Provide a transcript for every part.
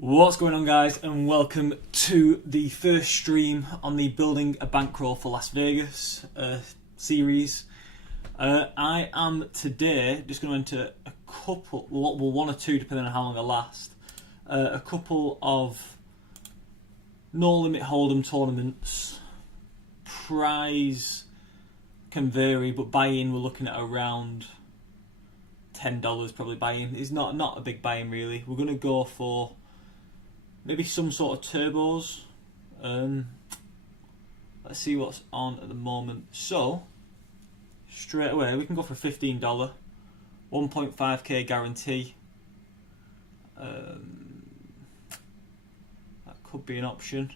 What's going on, guys, and welcome to the first stream on the Building a Bankroll for Las Vegas series. I am today just going to enter a couple, well, one or two depending on how long I last, a couple of no limit hold'em tournaments. Prize can vary, but buy-in we're looking at around $10 probably. Buy-in is not a big buy-in really. We're going to go for maybe some sort of turbos. Let's see what's on at the moment. So, straight away, we can go for $15. 1.5k guarantee. That could be an option.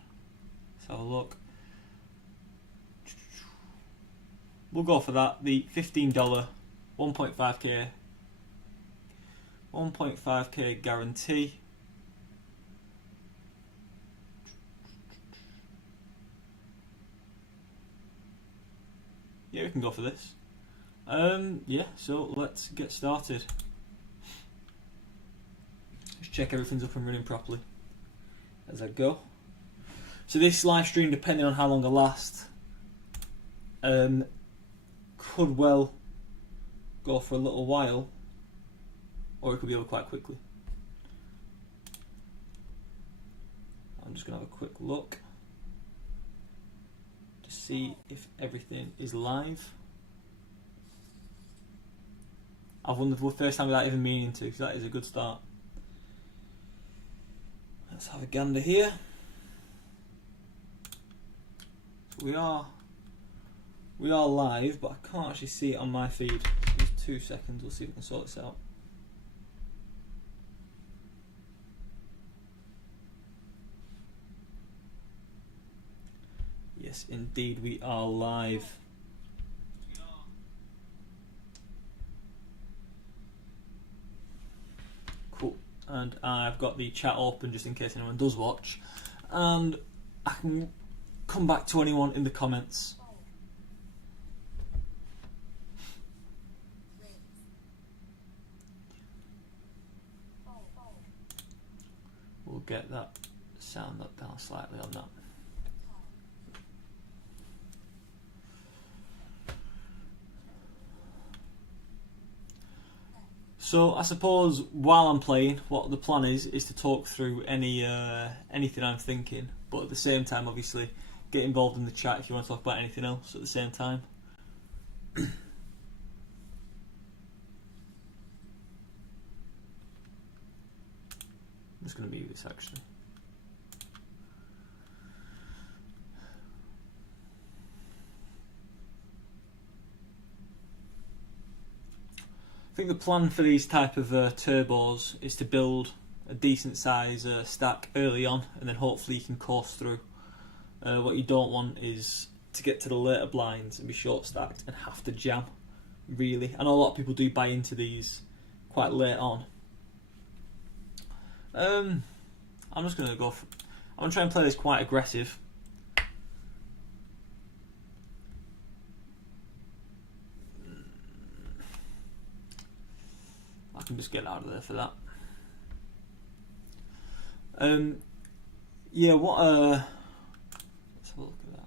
Let's have a look. We'll go for that. The $15, 1.5k guarantee. Yeah, we can go for this. Yeah, so let's get started. Just check everything's up and running properly as I go. So this live stream, depending on how long I last, could well go for a little while, or it could be over quite quickly. I'm just going to have a quick look to see if everything is live. I've won the first time without even meaning to, so that is a good start. Let's have a gander here. So we are live, but I can't actually see it on my feed. Just 2 seconds, we'll see if we can sort this out. Yes, indeed, we are live. Cool. And I've got the chat open just in case anyone does watch. And I can come back to anyone in the comments. We'll get that sound up down slightly on that. So I suppose while I'm playing, what the plan is to talk through anything I'm thinking, but at the same time, obviously, get involved in the chat if you want to talk about anything else at the same time. I'm just going to mute this actually. I think the plan for these type of turbos is to build a decent size stack early on, and then hopefully you can course through. What you don't want is to get to the later blinds and be short stacked and have to jam, really. I know a lot of people do buy into these quite late on. I'm just going to go for, I'm going to try and play this quite aggressive. I can just get out of there for that. Yeah, what let's have a look at that.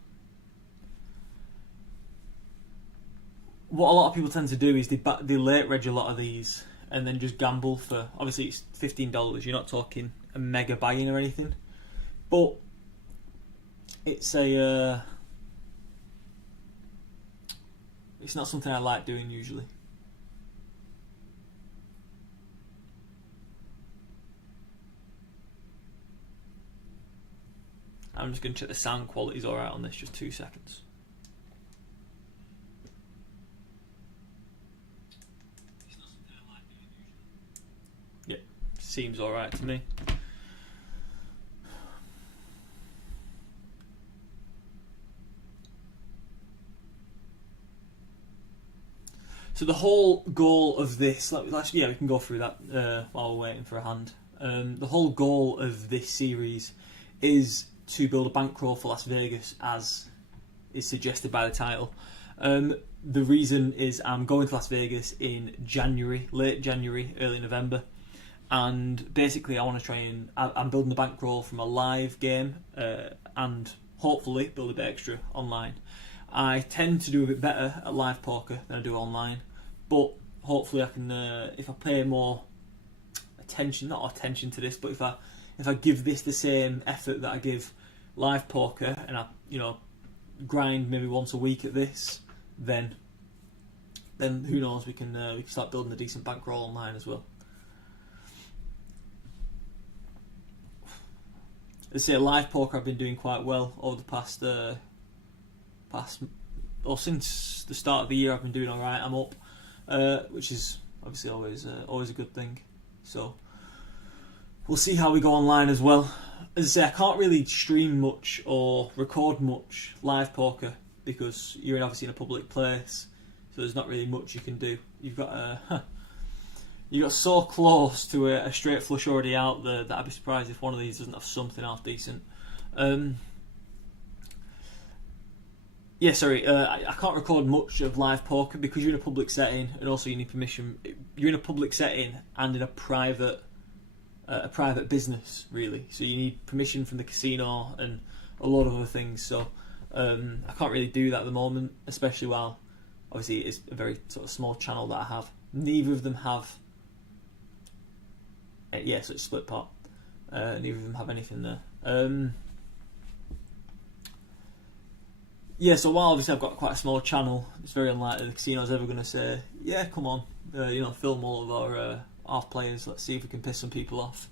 What a lot of people tend to do is they late reg a lot of these and then just gamble for, obviously it's $15, you're not talking a mega buy-in or anything, but it's a it's not something I like doing usually. I'm just going to check the sound quality is alright on this, just 2 seconds. Yeah, seems alright to me. So the whole goal of this, yeah, we can go through that while we're waiting for a hand. The whole goal of this series is to build a bankroll for Las Vegas, as is suggested by the title. The reason is I'm going to Las Vegas in January, late January, early November, and basically I want to try and I'm building the bankroll from a live game and hopefully build a bit extra online. I tend to do a bit better at live poker than I do online, but hopefully I can if I pay more attention, not attention to this, but if I give this the same effort that I give live poker, and I grind maybe once a week at this, then who knows, we can start building a decent bankroll online as well. As I say, live poker I've been doing quite well over the past since the start of the year. I've been doing alright. I'm up, which is obviously always a good thing. So we'll see how we go online as well. As I say, I can't really stream much or record much live poker because you're obviously in a public place, so there's not really much you can do. You've got so close to a straight flush already out there that I'd be surprised if one of these doesn't have something else decent. I can't record much of live poker because you're in a public setting, and also you need permission. You're in a public setting and in a private business, really. So you need permission from the casino and a lot of other things. So I can't really do that at the moment, especially while obviously it's a very sort of small channel that I have. Neither of them have. So it's split pot. Neither of them have anything there. So while obviously I've got quite a small channel, it's very unlikely the casino's ever going to say, yeah, come on, film all of our half players, let's see if we can piss some people off.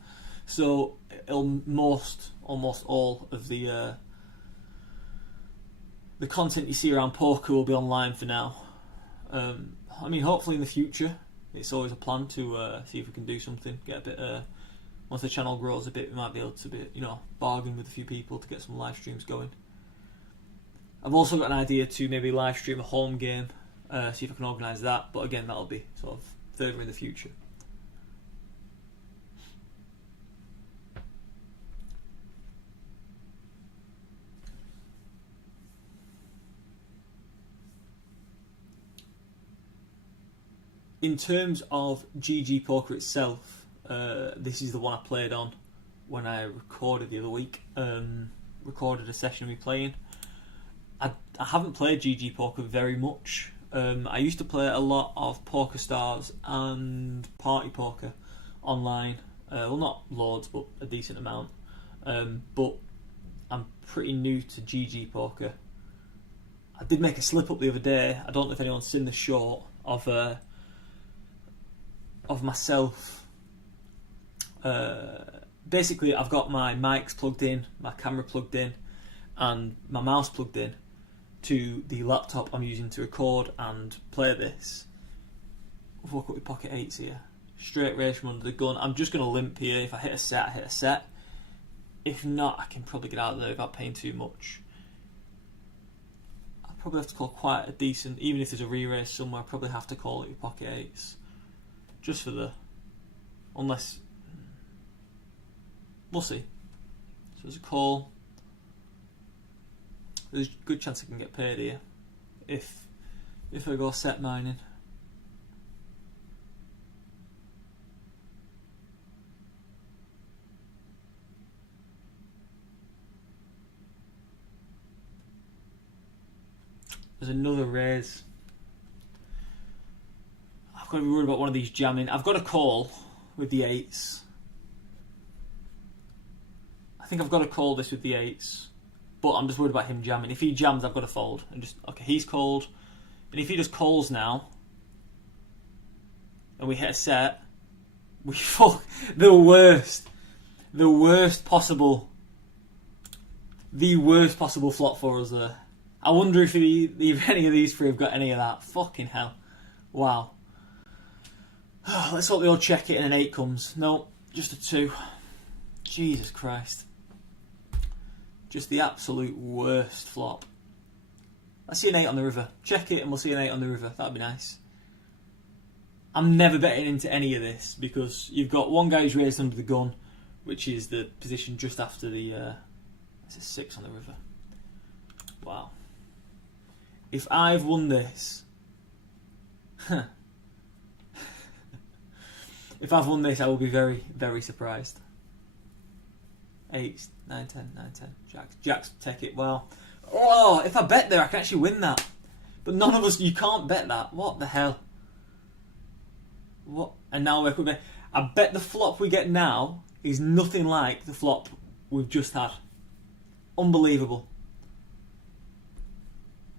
So almost all of the content you see around poker will be online for now. Hopefully in the future, it's always a plan to see if we can do something, get a bit, once the channel grows a bit, we might be able to bargain with a few people to get some live streams going. I've also got an idea to maybe live stream a home game, see if I can organise that, but again, that'll be sort of further in the future. In terms of GG Poker itself, this is the one I played on when I recorded the other week. Recorded a session of me playing. I haven't played GG Poker very much. I used to play a lot of Poker Stars and Party Poker online. Well, not loads, but a decent amount. But I'm pretty new to GG Poker. I did make a slip up the other day. I don't know if anyone's seen the short of myself. Basically, I've got my mics plugged in, my camera plugged in, and my mouse plugged in to the laptop I'm using to record and play this. I've woke up with pocket 8s here. Straight race from under the gun. I'm just going to limp here. If I hit a set, I hit a set. If not, I can probably get out of there without paying too much. I'll probably have to call quite a decent, even if there's a re-race somewhere, I'll probably have to call it with pocket 8s. Just for unless, we'll see. So there's a call. There's a good chance I can get paid here if I go set mining. There's another raise. I've got to be worried about one of these jamming. I've got a call with the 8s. I think I've got to call this with the 8s. But I'm just worried about him jamming. If he jams, I've got to fold. And just, okay, he's called. And if he just calls now, and we hit a set, we fuck the worst possible flop for us there. I wonder if any of these three have got any of that. Fucking hell. Wow. Let's hope they all check it and an 8 comes. No, just a 2. Jesus Christ. Just the absolute worst flop. Let's see an 8 on the river. Check it and we'll see an 8 on the river. That'd be nice. I'm never betting into any of this because you've got one guy who's raised under the gun, which is the position just after the... it's a 6 on the river. Wow. If I've won this... If I've won this, I will be very, very surprised. 8, 9, 10, 9, 10. Jacks take it. Well, oh, if I bet there, I can actually win that. But none of us, you can't bet that. What the hell? What? And now we're coming. I bet the flop we get now is nothing like the flop we've just had. Unbelievable.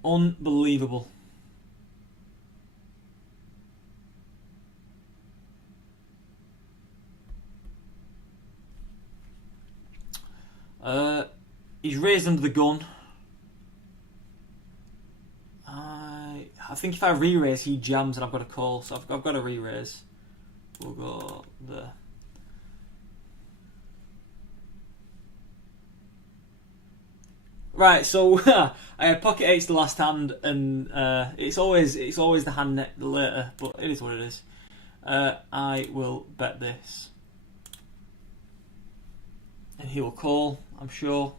Unbelievable. He's raised under the gun. I think if I re-raise, he jams and I've got a call, so I've got to re-raise. We'll go there. Right, so I had pocket eights the last hand, and it's always the hand net later, but it is what it is. I will bet this, and he will call, I'm sure.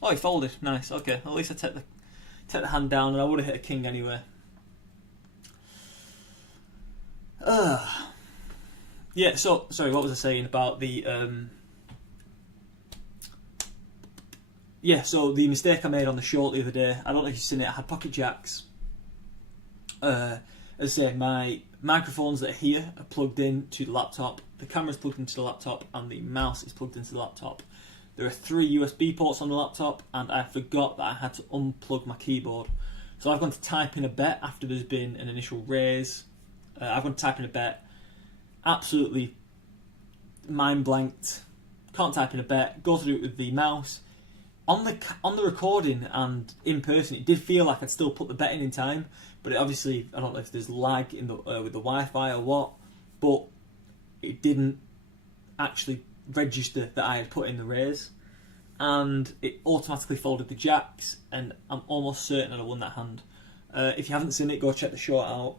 Oh, he folded. Nice. Okay, at least I take the hand down, and I would have hit a king anyway. Yeah. So sorry, what was I saying about the? Yeah. So the mistake I made on the short the other day. I don't know if you've seen it. I had pocket jacks. As I say, my microphones that are here are plugged in to the laptop. The camera's plugged into the laptop, and the mouse is plugged into the laptop. There are 3 USB ports on the laptop, and I forgot that I had to unplug my keyboard. So I've gone to type in a bet after there's been an initial raise. I've gone to type in a bet. Absolutely mind blanked. Can't type in a bet. Go to do it with the mouse. On the recording and in person, it did feel like I'd still put the bet in time, but it obviously, I don't know if there's lag in the with the Wi-Fi or what, but it didn't actually register that I had put in the raise, and it automatically folded the jacks, and I'm almost certain that I won that hand. If you haven't seen it, go check the short out.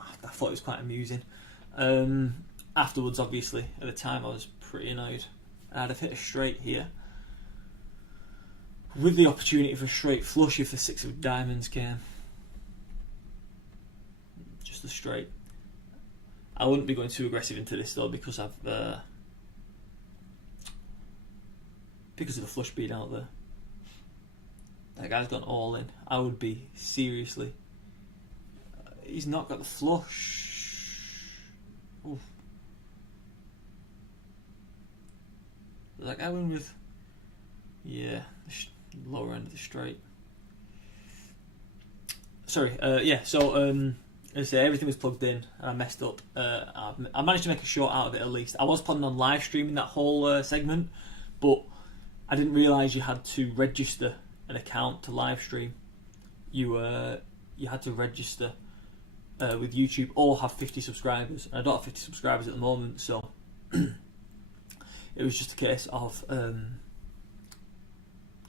I thought it was quite amusing. Afterwards, obviously, at the time I was pretty annoyed. I'd have hit a straight here with the opportunity for a straight flush if the 6 of diamonds came. Just a straight. I wouldn't be going too aggressive into this though, because I've because of the flush being out there. That guy's gone all in. I would be seriously. He's not got the flush. Oof. Does that guy win with? Yeah, the lower end of the straight. Sorry. Yeah. So as I say, everything was plugged in, and I messed up. I managed to make a short out of it at least. I was planning on live streaming that whole segment, but I didn't realise you had to register an account to live stream. You had to register with YouTube or have 50 subscribers. And I don't have 50 subscribers at the moment, so it was just a case of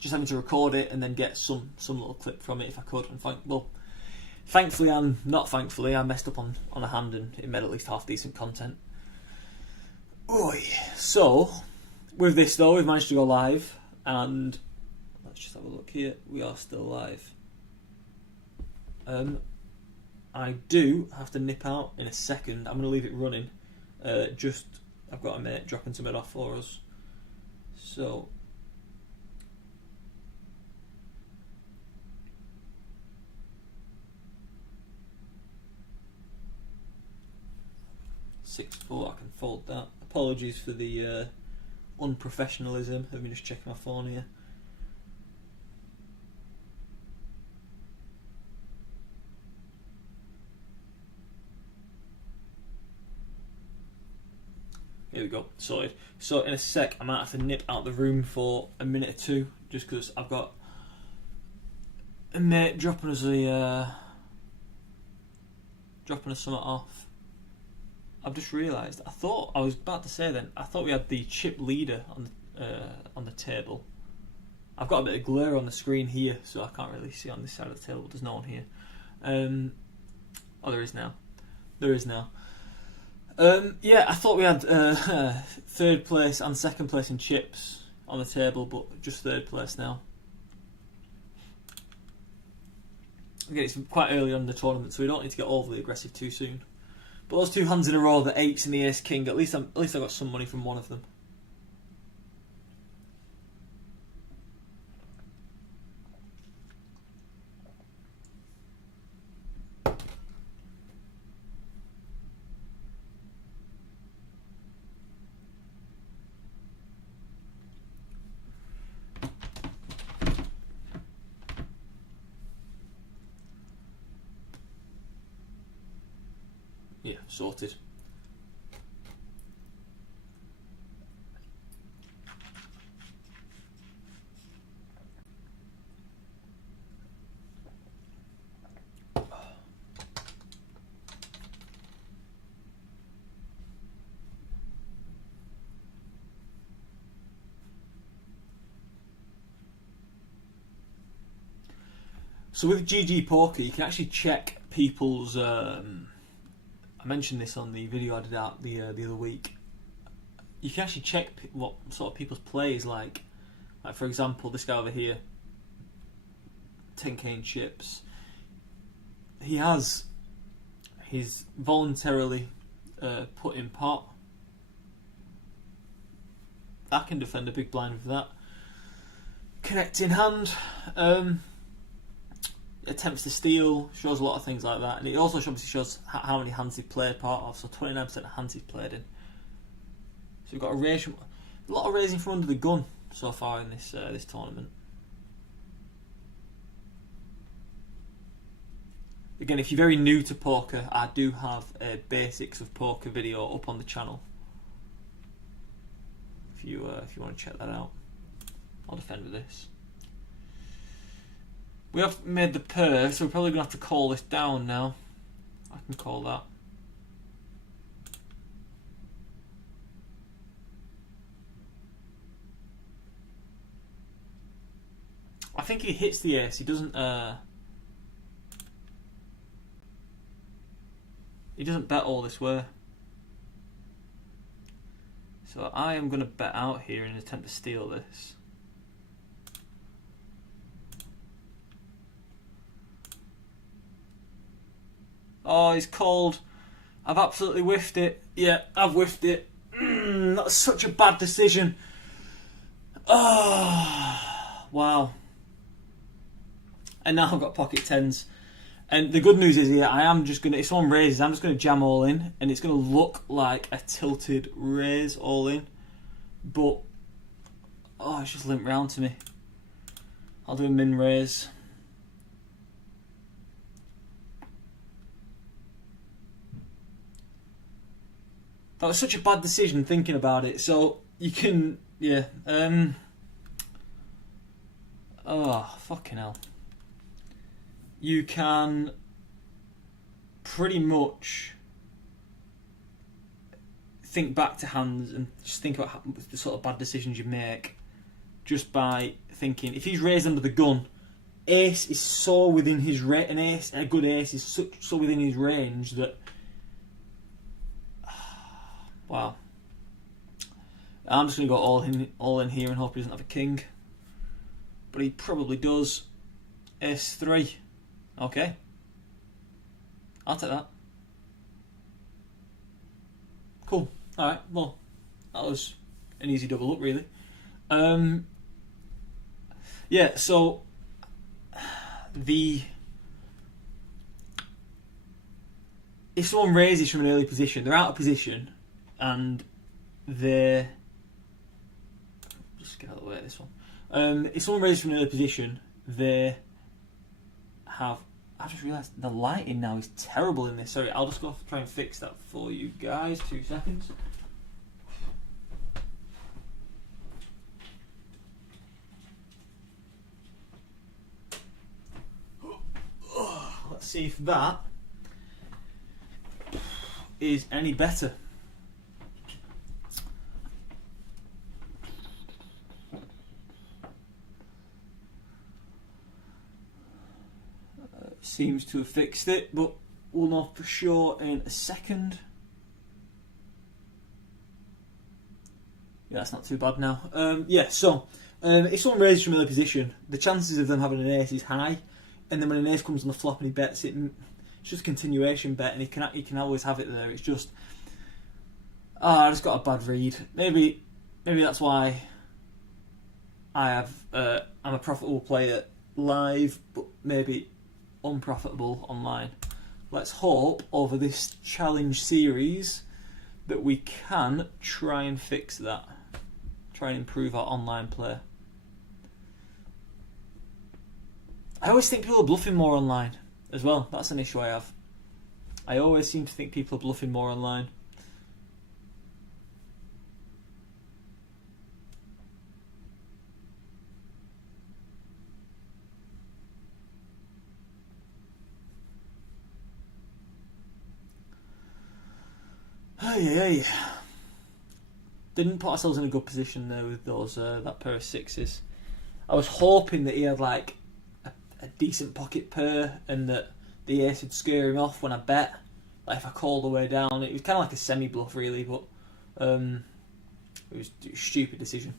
just having to record it and then get some little clip from it if I could. And thankfully and not thankfully, I messed up on a hand and it made at least half decent content. Oy. So, with this though, we've managed to go live, and let's just have a look here. We are still live. I do have to nip out in a second. I'm going to leave it running. I've got a mate dropping something off for us. So, I can fold that. Apologies for the unprofessionalism. Let me just check my phone here. Here we go, sorted. So in a sec, I might have to nip out the room for a minute or two, just because I've got a mate dropping us something off. I've just realised. I was about to say then. I thought we had the chip leader on the table. I've got a bit of glare on the screen here, so I can't really see on this side of the table. There's no one here. Oh, there is now. There is now. Yeah, I thought we had third place and second place in chips on the table, but just third place now. again, it's quite early on in the tournament, so we don't need to get overly aggressive too soon. But those two hands in a row, the 8s and the Ace King, at least I got some money from one of them. Yeah, sorted. So with GG Poker, you can actually check people's. I mentioned this on the video I did out the other week. You can actually check what sort of people's play is like. Like for example, this guy over here, 10k in chips. He's voluntarily put in pot. I can defend a big blind with that. Connecting hand. Attempts to steal, shows a lot of things like that, and it also obviously shows how many hands he played part of. So 29% of hands he's played in. So we've got a lot of raising from under the gun so far in this this tournament. Again, if you're very new to poker, I do have a basics of poker video up on the channel. If you want to check that out, I'll defend with this. We have made the pair, so we're probably going to have to call this down now. I can call that. I think he hits the ace. He doesn't bet all this way. So I am going to bet out here in an attempt to steal this. Oh, he's called. I've absolutely whiffed it. Yeah, I've whiffed it. That's such a bad decision. Oh, wow. And now I've got pocket tens. And the good news is here, I am just going to, if someone raises, I'm just going to jam all in. And it's going to look like a tilted raise all in. But, oh, it's just limped round to me. I'll do a min raise. That was such a bad decision thinking about it. So you can, yeah. Oh, fucking hell. You can pretty much think back to hands and just think about the sort of bad decisions you make just by thinking, if he's raised under the gun, ace is so within his range, a good ace is so within his range that, wow. I'm just going to go all in here and hope he doesn't have a king. But he probably does. Ace 3. Okay. I'll take that. Cool. Alright, well, that was an easy double up, really. Yeah, so if someone raises from an early position, they're out of position, and they're just get out of the way of this one. If someone raises from an early position, they have. I just realised the lighting now is terrible in this. Sorry, I'll just go try and fix that for you guys. 2 seconds. Let's see if that is any better. Seems to have fixed it, but we'll know for sure in a second. Yeah, that's not too bad now. Yeah, so if someone raises from early position, the chances of them having an ace is high. and then when an ace comes on the flop and he bets it, it's just a continuation bet, and he can always have it there. It's just, I just got a bad read. Maybe that's why I'm a profitable player live, but maybe unprofitable online. Let's hope over this challenge series that we can try and fix that. Try and improve our online play. I always think people are bluffing more online as well. That's an issue I have. I always seem to think people are bluffing more online. Hey. Didn't put ourselves in a good position there with those that pair of sixes. I was hoping that he had like a decent pocket pair and that the ace would scare him off when I bet. Like if I called the way down, it was kind of like a semi-bluff really, but it was a stupid decision.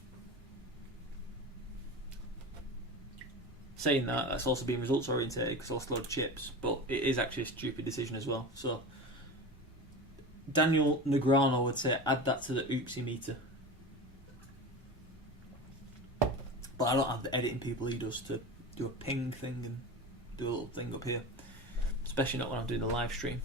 Saying that, that's also being results orientated because I lost a lot of chips, but it is actually a stupid decision as well. So Daniel Negreanu would say add that to the oopsie meter. But I don't have the editing people he does to do a ping thing and do a little thing up here. Especially not when I'm doing the live stream.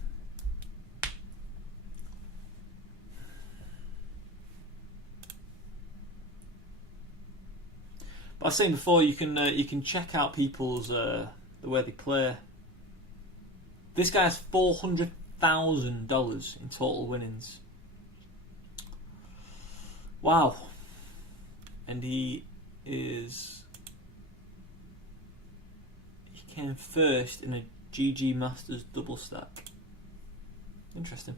But I was saying before, you can check out people's the way they play. This guy has $400,000 in total winnings. Wow. And he came first in a GG Masters double stack. Interesting.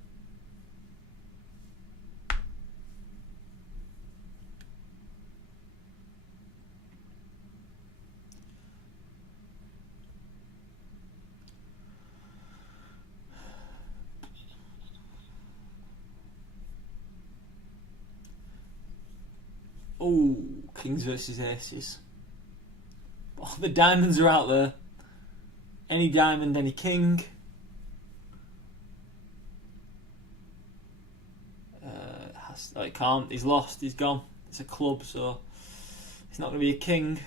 Oh, kings versus aces. Oh, the diamonds are out there. Any diamond, any king. He can't. He's lost. He's gone. It's a club, so he's not going to be a king.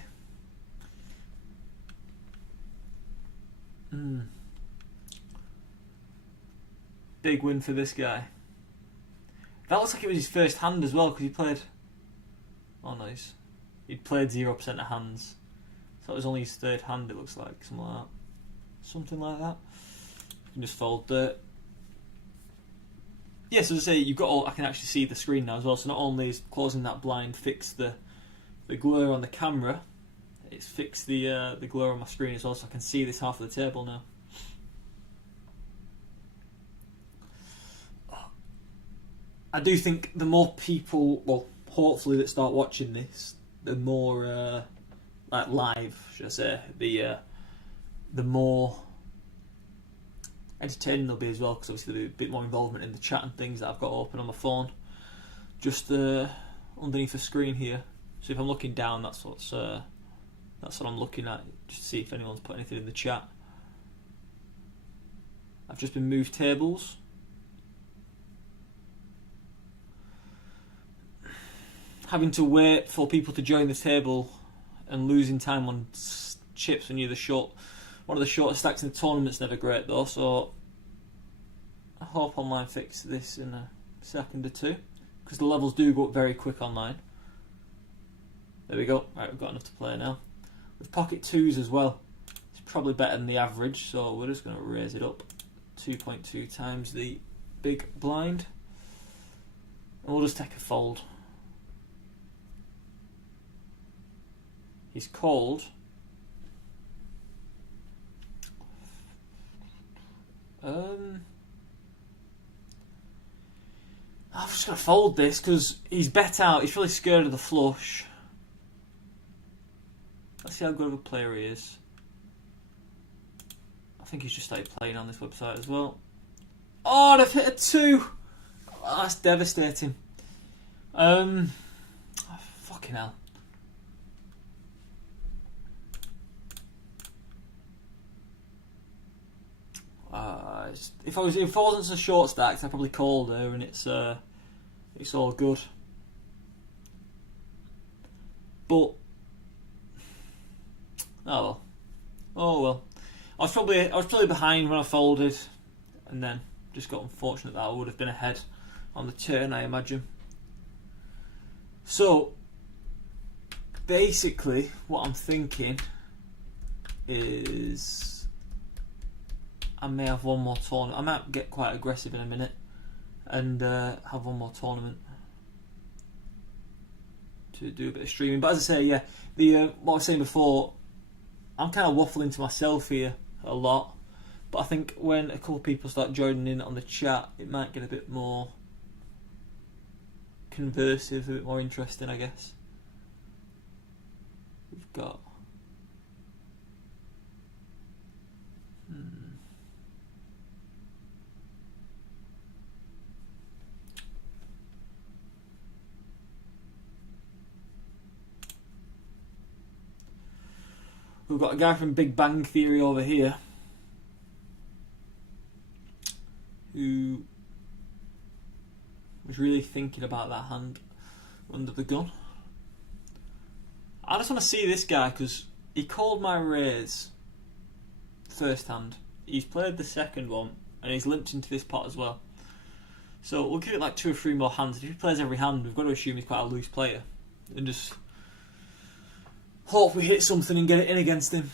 Big win for this guy. That looks like it was his first hand as well, because he played... Oh, nice. He'd played 0% of hands. So it was only his third hand, it looks like. Something like that. You can just fold there. Yeah, so as I say, you've got all... I can actually see the screen now as well. So not only is closing that blind fix the glare on the camera, it's fixed the glare on my screen as well, so I can see this half of the table now. I do think the more people, well, hopefully that start watching this, the more like live, should I say, the more entertaining they'll be as well, because obviously there'll be a bit more involvement in the chat and things that I've got open on my phone, just underneath the screen here. So if I'm looking down, that's what I'm looking at, just to see if anyone's put anything in the chat. I've just been moved tables. Having to wait for people to join the table and losing time on chips when you're one of the shortest stacks in the tournament's never great though, so I hope online fix this in a second or two, because the levels do go up very quick online. There we go. Right, we've got enough to play now. With pocket twos as well, it's probably better than the average, so we're just going to raise it up 2.2 times the big blind, and we'll just take a fold. He's called. I'm just going to fold this because he's bet out. He's really scared of the flush. Let's see how good of a player he is. I think he's just started playing on this website as well. Oh, they've hit a 2. Oh, that's devastating. Fucking hell. if I wasn't so short stacked, I probably called her, and it's all good. But oh well. I was probably behind when I folded, and then just got unfortunate that I would have been ahead on the turn, I imagine. So basically, what I'm thinking is I may have one more tournament. I might get quite aggressive in a minute and have one more tournament to do a bit of streaming. But as I say, yeah, what I was saying before, I'm kind of waffling to myself here a lot. But I think when a couple of people start joining in on the chat, it might get a bit more conversive, a bit more interesting, I guess. We've got we've got a guy from Big Bang Theory over here who was really thinking about that hand under the gun. I just want to see this guy because he called my raise first hand. He's played the second one and he's limped into this pot as well. So we'll give it like 2 or 3 more hands. If he plays every hand, we've got to assume he's quite a loose player and just hope we hit something and get it in against him.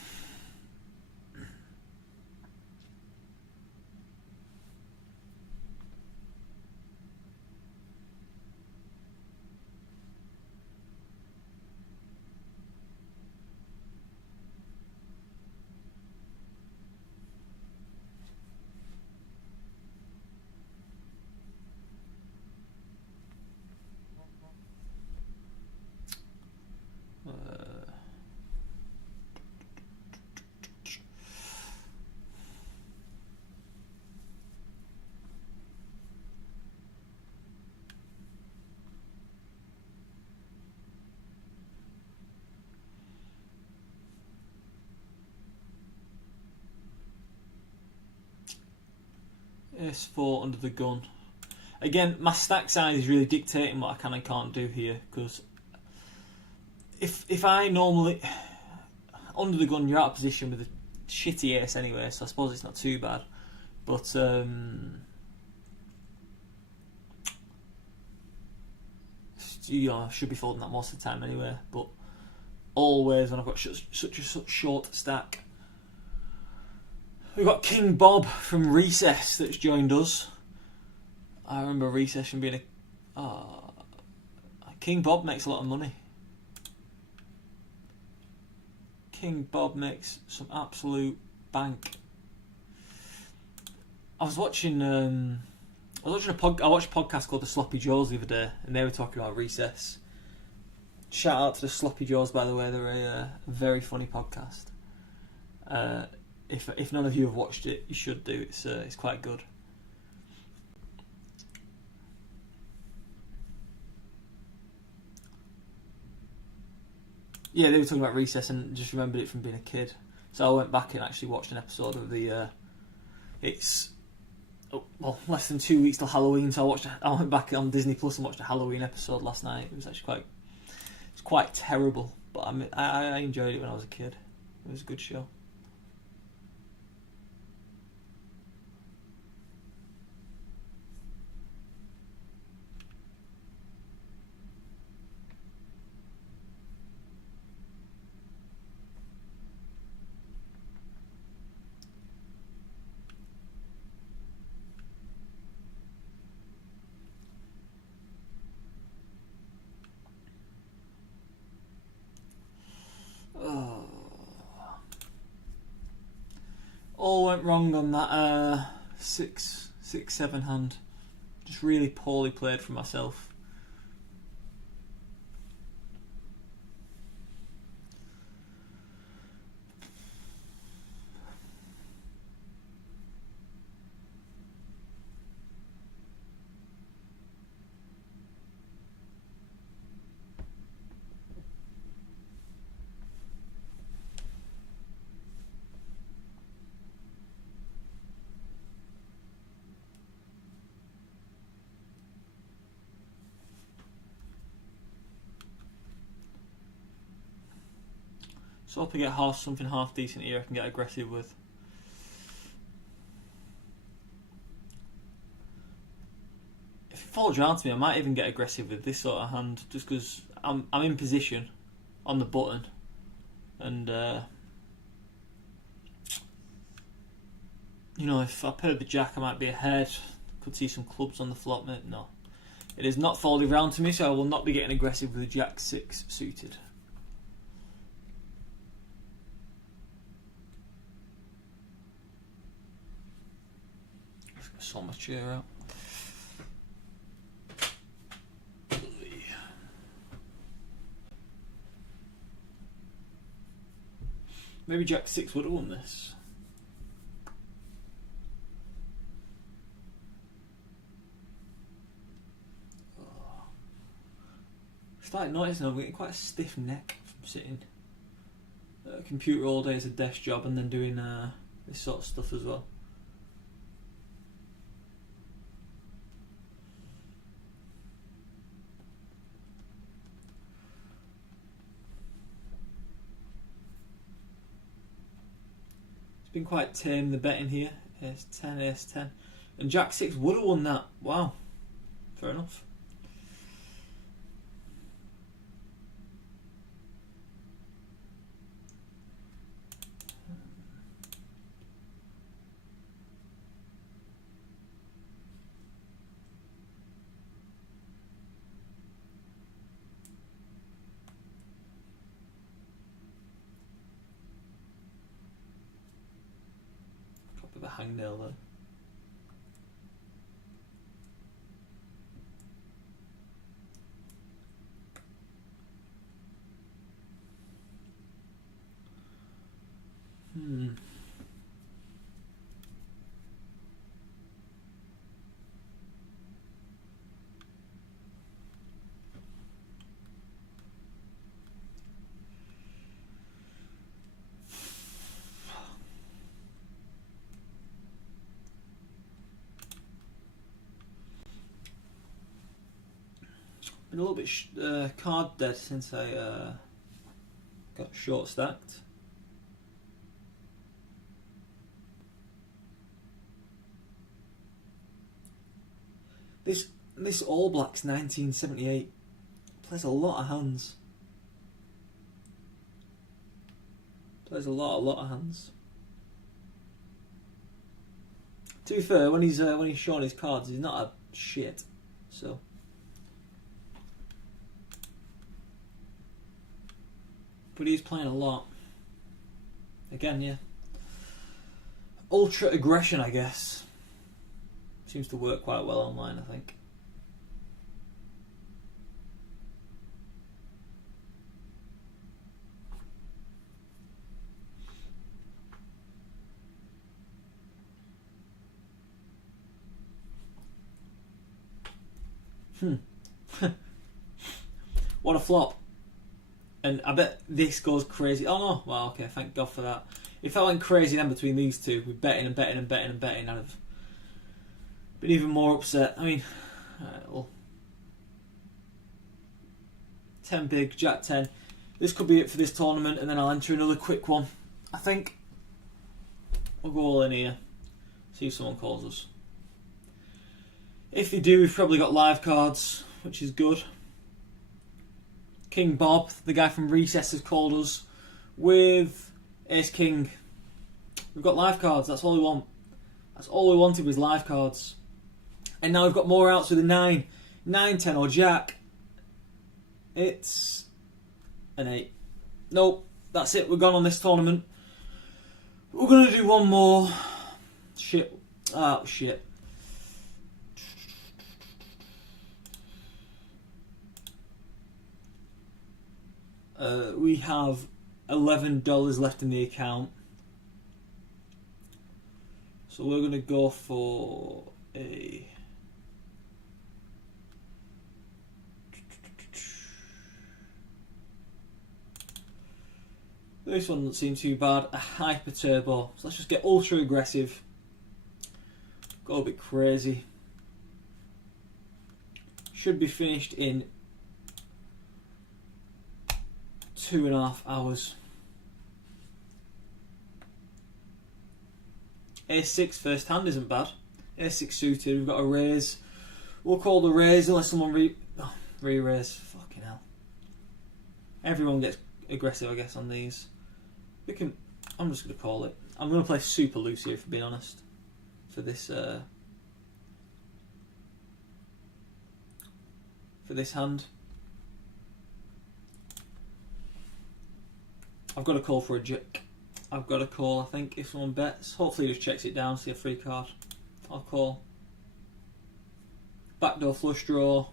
S4 under the gun. Again, my stack size is really dictating what I can and can't do here, because if I normally under the gun, you're out of position with a shitty ace anyway, so I suppose it's not too bad. But you know, I should be folding that most of the time anyway. But always when I've got such a short stack. We've got King Bob from Recess that's joined us. I remember Recess from being King Bob makes a lot of money. King Bob makes some absolute bank. I watched a podcast called The Sloppy Joes the other day, and they were talking about Recess. Shout out to the Sloppy Joes, by the way. They're a very funny podcast. If none of you have watched it, you should do. It's quite good. Yeah, they were talking about Recess and just remembered it from being a kid. So I went back and actually watched an episode of the. It's less than 2 weeks till Halloween, so I went back on Disney Plus and watched a Halloween episode last night. It was actually quite terrible, but I enjoyed it when I was a kid. It was a good show. All went wrong on that 6-7 hand. Just really poorly played for myself. So hope I get something half decent here I can get aggressive with. If it falls around to me, I might even get aggressive with this sort of hand, just because I'm in position on the button, and you know, if I paired the jack, I might be ahead. Could see some clubs on the flop, mate. No, it is not folding round to me, so I will not be getting aggressive with the jack 6 suited. Just gonna sort my chair out. Maybe jack 6 would have won this. Starting noticing I'm getting quite a stiff neck from sitting at a computer all day as a desk job and then doing this sort of stuff as well. It's been quite tame, the betting here. Ace 10, Ace 10. And jack 6 would have won that. Wow. Fair enough. With a hangnail there. Been a little bit card dead since I got short stacked. This All Blacks 1978 plays a lot of hands. Plays a lot of hands. To be fair, when he's showing his cards, he's not a shit. So. But he's playing a lot. Again, yeah. Ultra aggression, I guess. Seems to work quite well online, I think. What a flop. And I bet this goes crazy. Oh no, well, okay, thank God for that. If I went crazy then between these two, with betting and betting and betting and betting, I'd have been even more upset. I mean, well, 10 big, jack 10. This could be it for this tournament, and then I'll enter another quick one. I think we'll go all in here, see if someone calls us. If they do, we've probably got live cards, which is good. King Bob, the guy from Recess, has called us with Ace King. We've got live cards, that's all we want. That's all we wanted was live cards. And now we've got more outs with a 9. 9, 10 or jack. It's an 8. Nope, that's it, we're gone on this tournament. We're going to do one more. Shit. Oh, shit. We have $11 left in the account, so we're going to go for a this one doesn't seem too bad, a hyper turbo. So let's just get ultra aggressive, go a bit crazy. Should be finished in 2.5 hours. Ace-6 first hand isn't bad. Ace-6 suited, we've got a raise. We'll call the raise unless someone re-raise. Fucking hell. Everyone gets aggressive, I guess, on these. I'm just going to call it. I'm going to play super loose here, for being honest. For this hand. I've got to call for a jack. I've got to call, I think, if someone bets. Hopefully he just checks it down, see a free card. I'll call. Backdoor flush draw.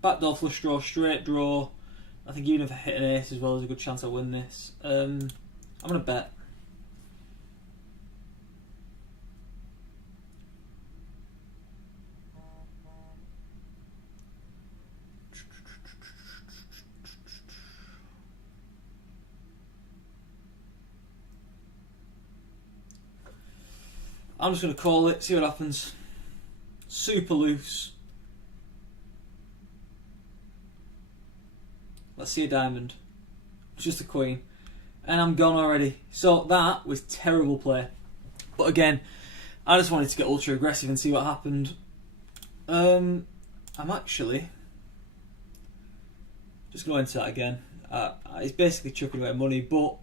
Backdoor flush draw, straight draw. I think even if I hit an ace as well, there's a good chance I win this. I'm going to bet. I'm just going to call it, see what happens. Super loose. Let's see a diamond. It's just a queen. And I'm gone already. So that was terrible play. But again, I just wanted to get ultra aggressive and see what happened. I'm actually just going to enter that again. It's basically chucking away money, but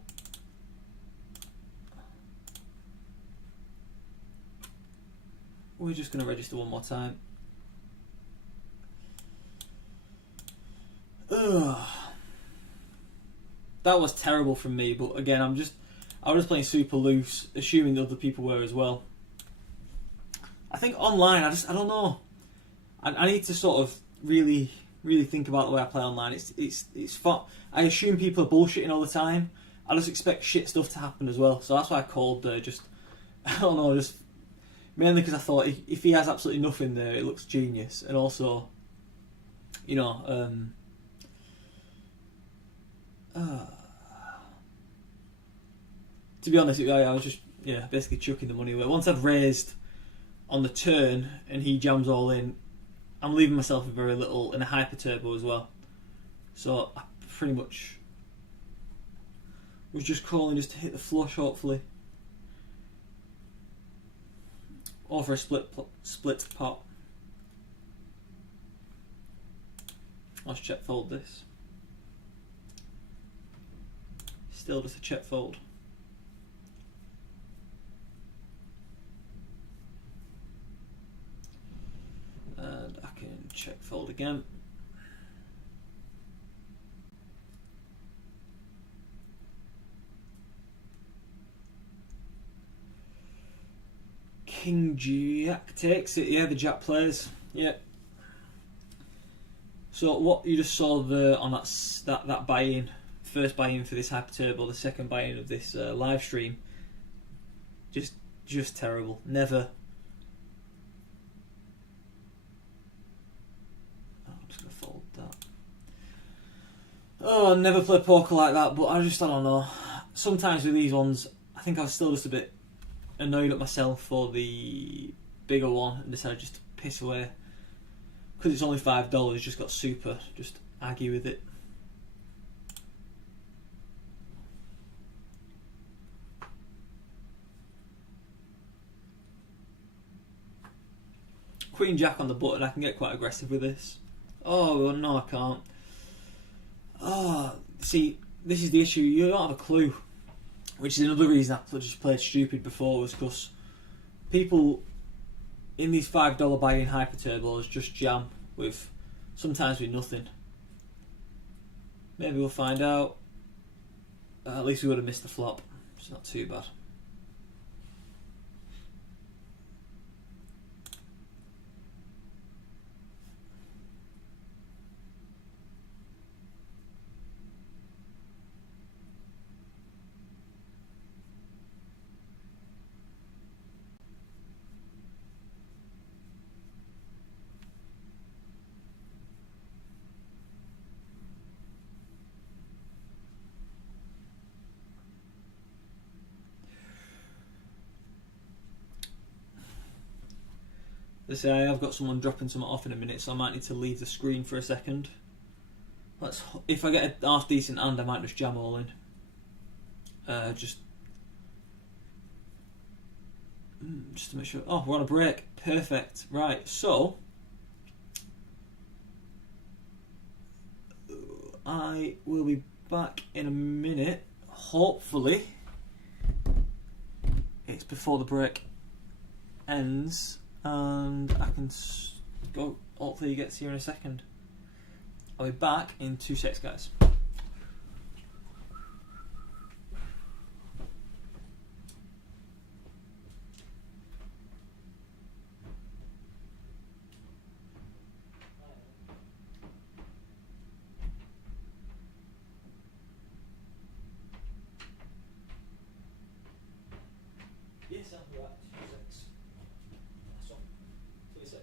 we're just going to register one more time. Ugh. That was terrible from me, but again, I was just playing super loose, assuming that other people were as well. I think online, I don't know. I need to sort of really think about the way I play online. It's fun. I assume people are bullshitting all the time. I just expect shit stuff to happen as well. So that's why I called just mainly because I thought if he has absolutely nothing there, it looks genius, and also, you know, to be honest, I was just basically chucking the money away. Once I've raised on the turn and he jams all in, I'm leaving myself with very little in a hyper turbo as well. So I pretty much was just calling just to hit the flush, hopefully, or for a split pot. Let's check fold this. Still just a check fold. And I can check fold again. King Jack takes it. Yeah, the Jack plays. Yeah. So what you just saw there on that buy-in, first buy-in for this hyper turbo, the second buy-in of this live stream, just terrible. Never. I'm just gonna fold that. Oh, I never play poker like that, but I don't know. Sometimes with these ones, I think I was still just a bit annoyed at myself for the bigger one and decided just to piss away. Because it's only $5, just got super, just argue with it. Queen Jack on the button, I can get quite aggressive with this. Oh, no, I can't. Oh, see, this is the issue, you don't have a clue. Which is another reason I just played stupid before, was because people in these $5 buy-in hyper turbos just jam with, sometimes with nothing. Maybe we'll find out. At least we would have missed the flop. It's not too bad. They say I have got someone dropping something off in a minute, so I might need to leave the screen for a second. If I get a half decent hand, I might just jam all in. Just to make sure. Oh, we're on a break. Perfect. Right, so I will be back in a minute. Hopefully, it's before the break ends, and I can go. Hopefully, he gets here in a second. I'll be back in 2 seconds, guys. Yes, I'll be back. 2 seconds. That's all. 2 seconds.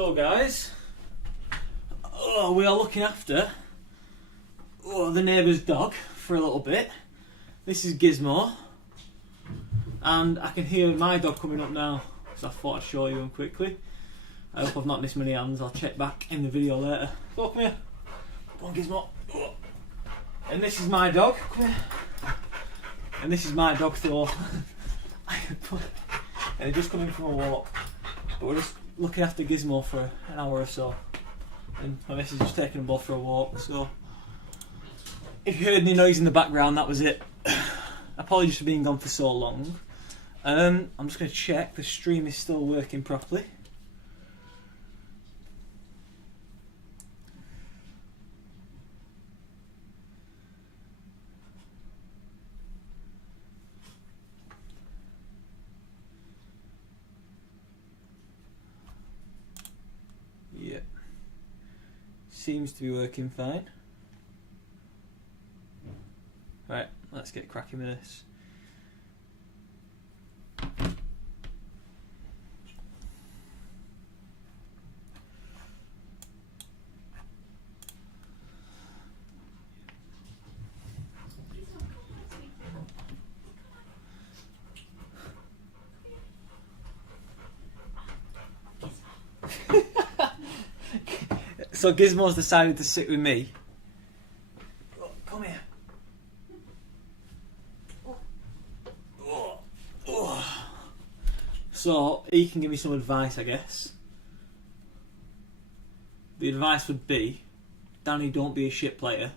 So guys, we are looking after the neighbour's dog for a little bit. This is Gizmo, and I can hear my dog coming up now, so I thought I'd show you him quickly. I hope I've not missed many hands. I'll check back in the video later. So come here. Come on, Gizmo. And this is my dog. Come here. And this is my dog Thor. And he's just coming from a walk. But we're just looking after Gizmo for an hour or so. And my missus is just taking them both for a walk. So if you heard any noise in the background, that was it. Apologies for being gone for so long. I'm just going to check the stream is still working properly. Yep. Seems to be working fine. Right, let's get cracking with this. So Gizmo's decided to sit with me. Oh, come here. So he can give me some advice, I guess. The advice would be, Danny, don't be a shit player.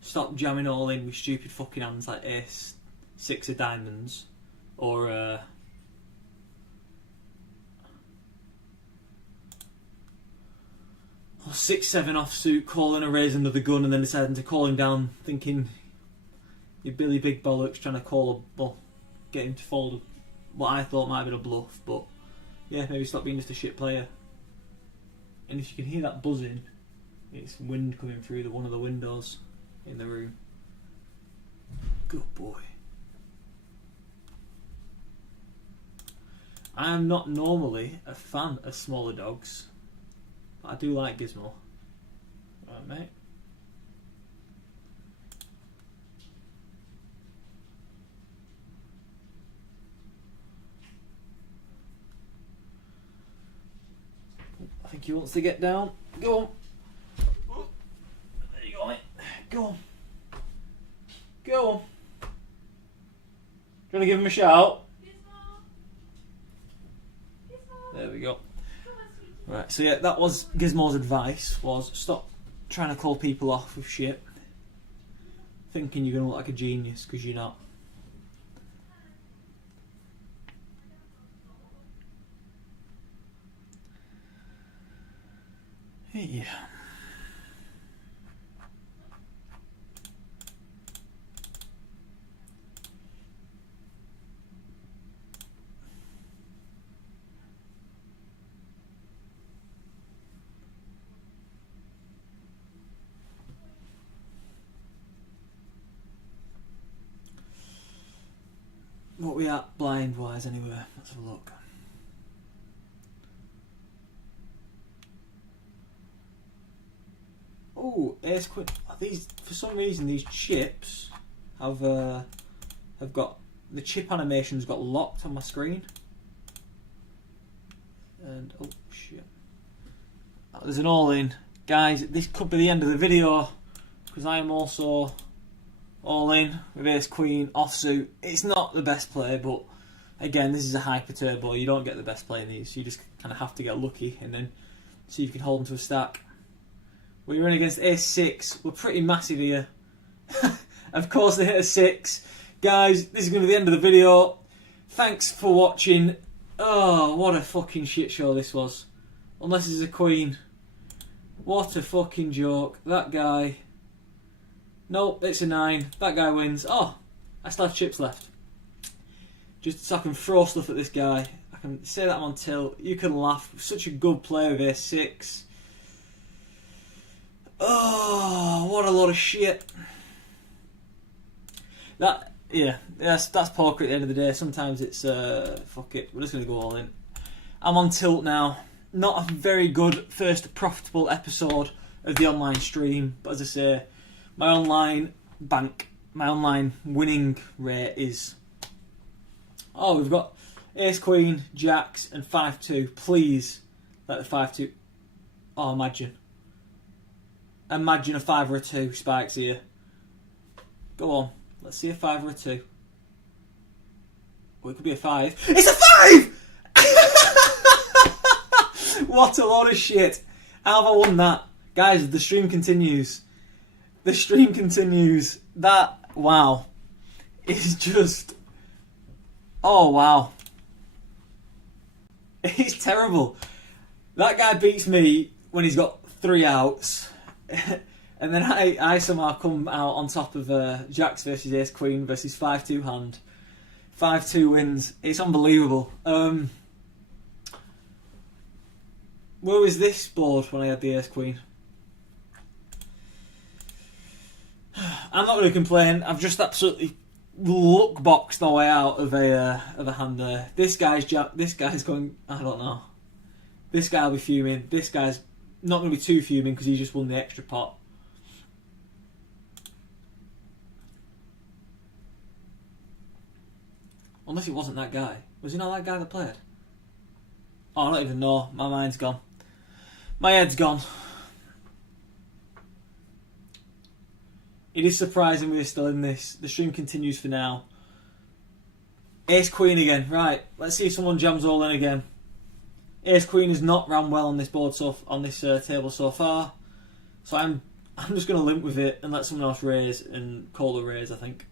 Stop jamming all in with stupid fucking hands like ace, six of diamonds, or 6-7 offsuit, calling a raise another gun, and then deciding to call him down, thinking you're Billy Big Bollocks trying to call a, well, get him to fold what I thought might have been a bluff, but yeah, maybe stop being just a shit player. And if you can hear that buzzing, it's wind coming through one of the windows in the room. Good boy. I am not normally a fan of smaller dogs, but I do like Gizmo. Right, mate. I think he wants to get down. Go on. There you go, mate. Go on. Go on. Do you want to give him a shout? There we go. Right, so yeah, that was Gizmo's advice, was stop trying to call people off with shit, thinking you're going to look like a genius, because you're not. Yeah. What we at blind wise anyway? Let's have a look. Oh, ace queen. These, for some reason, these chips have got the chip animation's got locked on my screen. And oh shit, there's an all in, guys. This could be the end of the video because I am also all in with ace queen offsuit. It's not the best play, but again, this is a hyper turbo. You don't get the best play in these. You just kind of have to get lucky and then see if you can hold them to a stack. We're in against ace six. We're pretty massive here. Of course, they hit a six. Guys, this is going to be the end of the video. Thanks for watching. Oh, what a fucking shit show this was. Unless it's a queen. What a fucking joke. That guy. Nope, it's a 9. That guy wins. Oh, I still have chips left. Just so I can throw stuff at this guy. I can say that I'm on tilt. You can laugh. Such a good player with ace six. Oh, what a lot of shit. That, yeah, that's poker at the end of the day. Sometimes it's, fuck it, we're just going to go all in. I'm on tilt now. not a very good first profitable episode of the online stream, but as I say, my online winning rate is... Oh, we've got Ace Queen, Jacks, and 5-2. Please let the 5-2... Oh, imagine. Imagine a 5 or a 2 spikes here. Go on. Let's see a 5 or a 2. Oh, it could be a 5. It's a 5! What a load of shit. How have I won that? Guys, the stream continues. The stream continues. That, wow. It's just... Oh, wow. It's terrible. That guy beats me when he's got 3 outs. And then I somehow come out on top of Jacks versus Ace Queen versus 5-2 hand. 5-2 wins. It's unbelievable. Where was this board when I had the Ace Queen? I'm not going to complain. I've just absolutely luck boxed my way out of a hand there. This guy's going... I don't know. This guy will be fuming. This guy's not going to be too fuming because he just won the extra pot. Unless it wasn't that guy. Was he not that guy that played? Oh, I don't even know. My mind's gone. My head's gone. It is surprising we're still in this. The stream continues for now. Ace Queen again. Right, let's see if someone jams all in again. Ace Queen has not ran well on this board on this table so far. So I'm just going to limp with it and let someone else raise and call the raise, I think.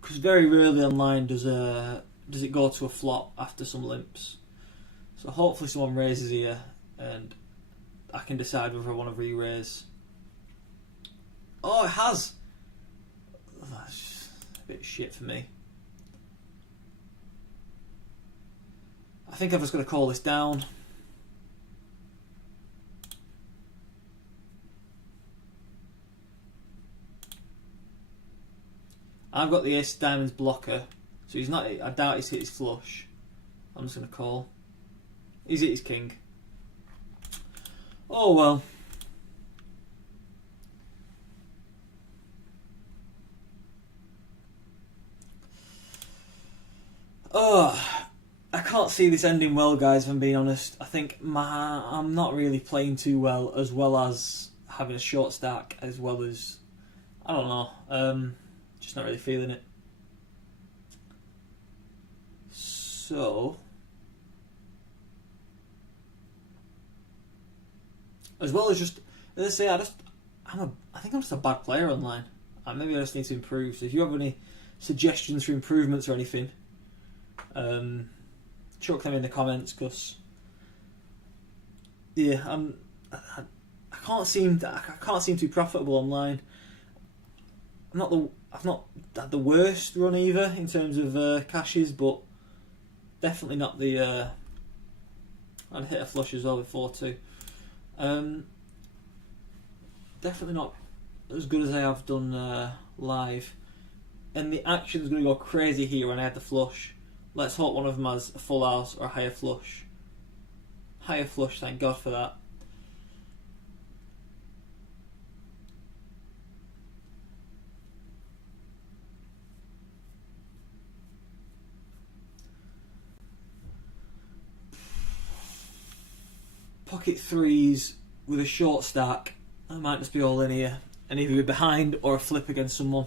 Because very rarely online does it go to a flop after some limps. So hopefully someone raises here and I can decide whether I want to re-raise. Oh, it has! Oh, that's just a bit shit for me. I think I'm just going to call this down. I've got the Ace Diamonds blocker, so he's not. I doubt he's hit his flush. I'm just going to call. He's hit his king. Oh well. Oh, I can't see this ending well, guys, if I'm being honest. I think I'm not really playing too well, as well as having a short stack, as well as... I don't know. Just not really feeling it. So... As well as just... As I say, I think I'm just a bad player online. Maybe I just need to improve. So if you have any suggestions for improvements or anything... chuck them in the comments, because yeah, I can't seem to be profitable online. I've not had the worst run either in terms of cashes, but definitely not the. I'd hit a flush as well before too. Definitely not as good as I have done live, and the action's going to go crazy here when I had the flush. Let's hope one of them has a full house or a higher flush. Higher flush, thank God for that. Pocket threes with a short stack. I might just be all in here and either be behind or a flip against someone.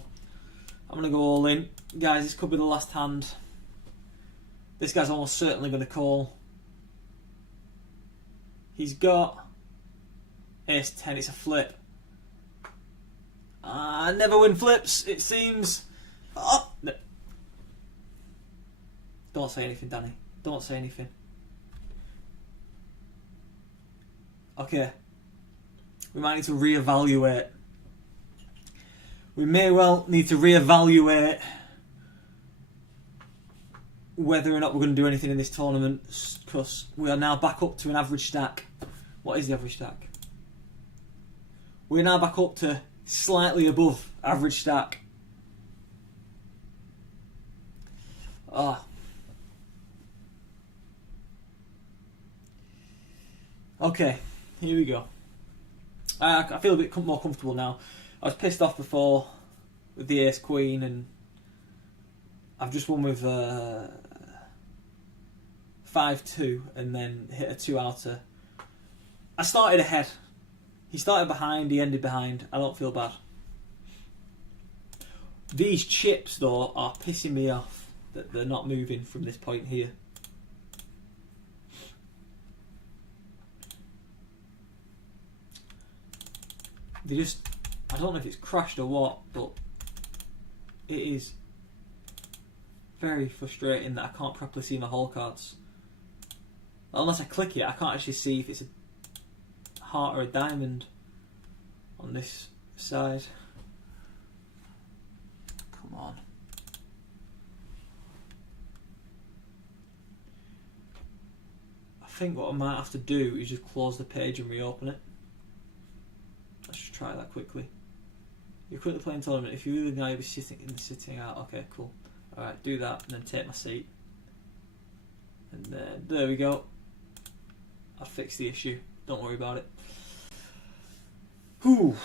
I'm going to go all in. Guys, this could be the last hand. This guy's almost certainly going to call. He's got Ace 10, it's a flip. I never win flips, it seems. Oh. No. Don't say anything, Danny. Don't say anything. Okay. We might need to reevaluate. We may well need to reevaluate whether or not we're going to do anything in this tournament, because we are now back up to an average stack. What is the average stack? We're now back up to slightly above average stack. Ah. Okay, here we go. I feel a bit more comfortable now. I was pissed off before with the ace queen, and I've just won with 5-2 and then hit a 2-outer. I started ahead. He started behind, he ended behind. I don't feel bad. These chips, though, are pissing me off that they're not moving from this point here. They just... I don't know if it's crashed or what, but it is very frustrating that I can't properly see my hole cards. Unless I click it, I can't actually see if it's a heart or a diamond on this side. Come on. I think what I might have to do is just close the page and reopen it. Let's just try that quickly. You're currently playing tournament. If you really know you'll be sitting out. Okay, cool. Alright, do that and then take my seat. And then, there we go. I've fixed the issue. Don't worry about it. Whew.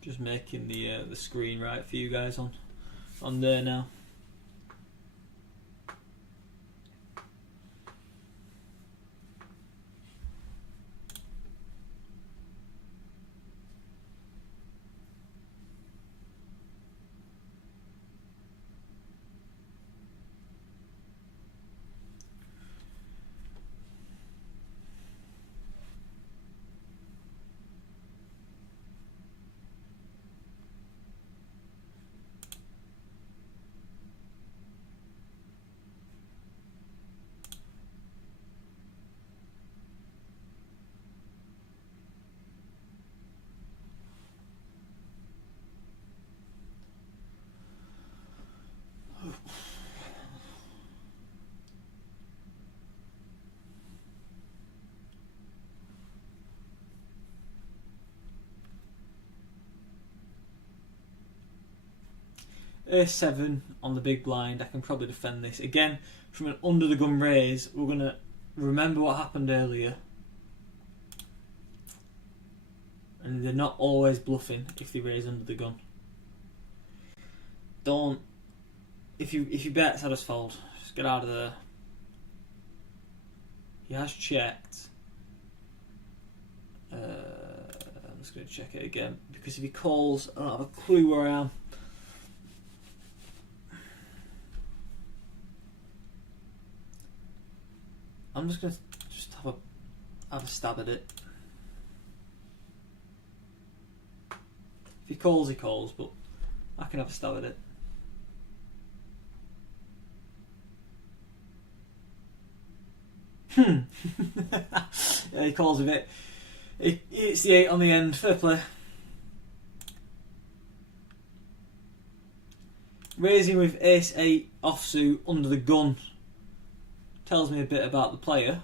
Just making the screen right for you guys on there now. A7 on the big blind. I can probably defend this. Again, from an under the gun raise, we're going to remember what happened earlier. And they're not always bluffing if they raise under the gun. Don't... If you bet, I just fold. Just get out of there. He has checked. I'm just going to check it again. Because if he calls, I don't have a clue where I am. I'm just going to have a stab at it. If he calls, but I can have a stab at it. Yeah, he calls a bit. It's the 8 on the end. Fair play. Raising with ace-8 offsuit under the gun tells me a bit about the player.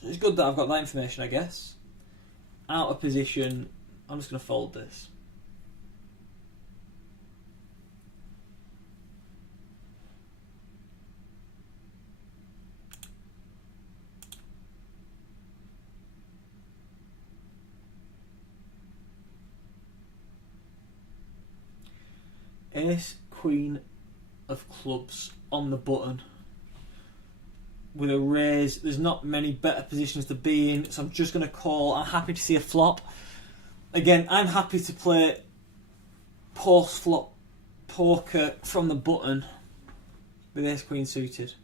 So it's good that I've got that information, I guess. Out of position. I'm just going to fold this. Ace, queen of clubs on the button with a raise. There's not many better positions to be in, so I'm just going to call. I'm happy to see a flop. Again, I'm happy to play post-flop poker from the button with ace queen suited,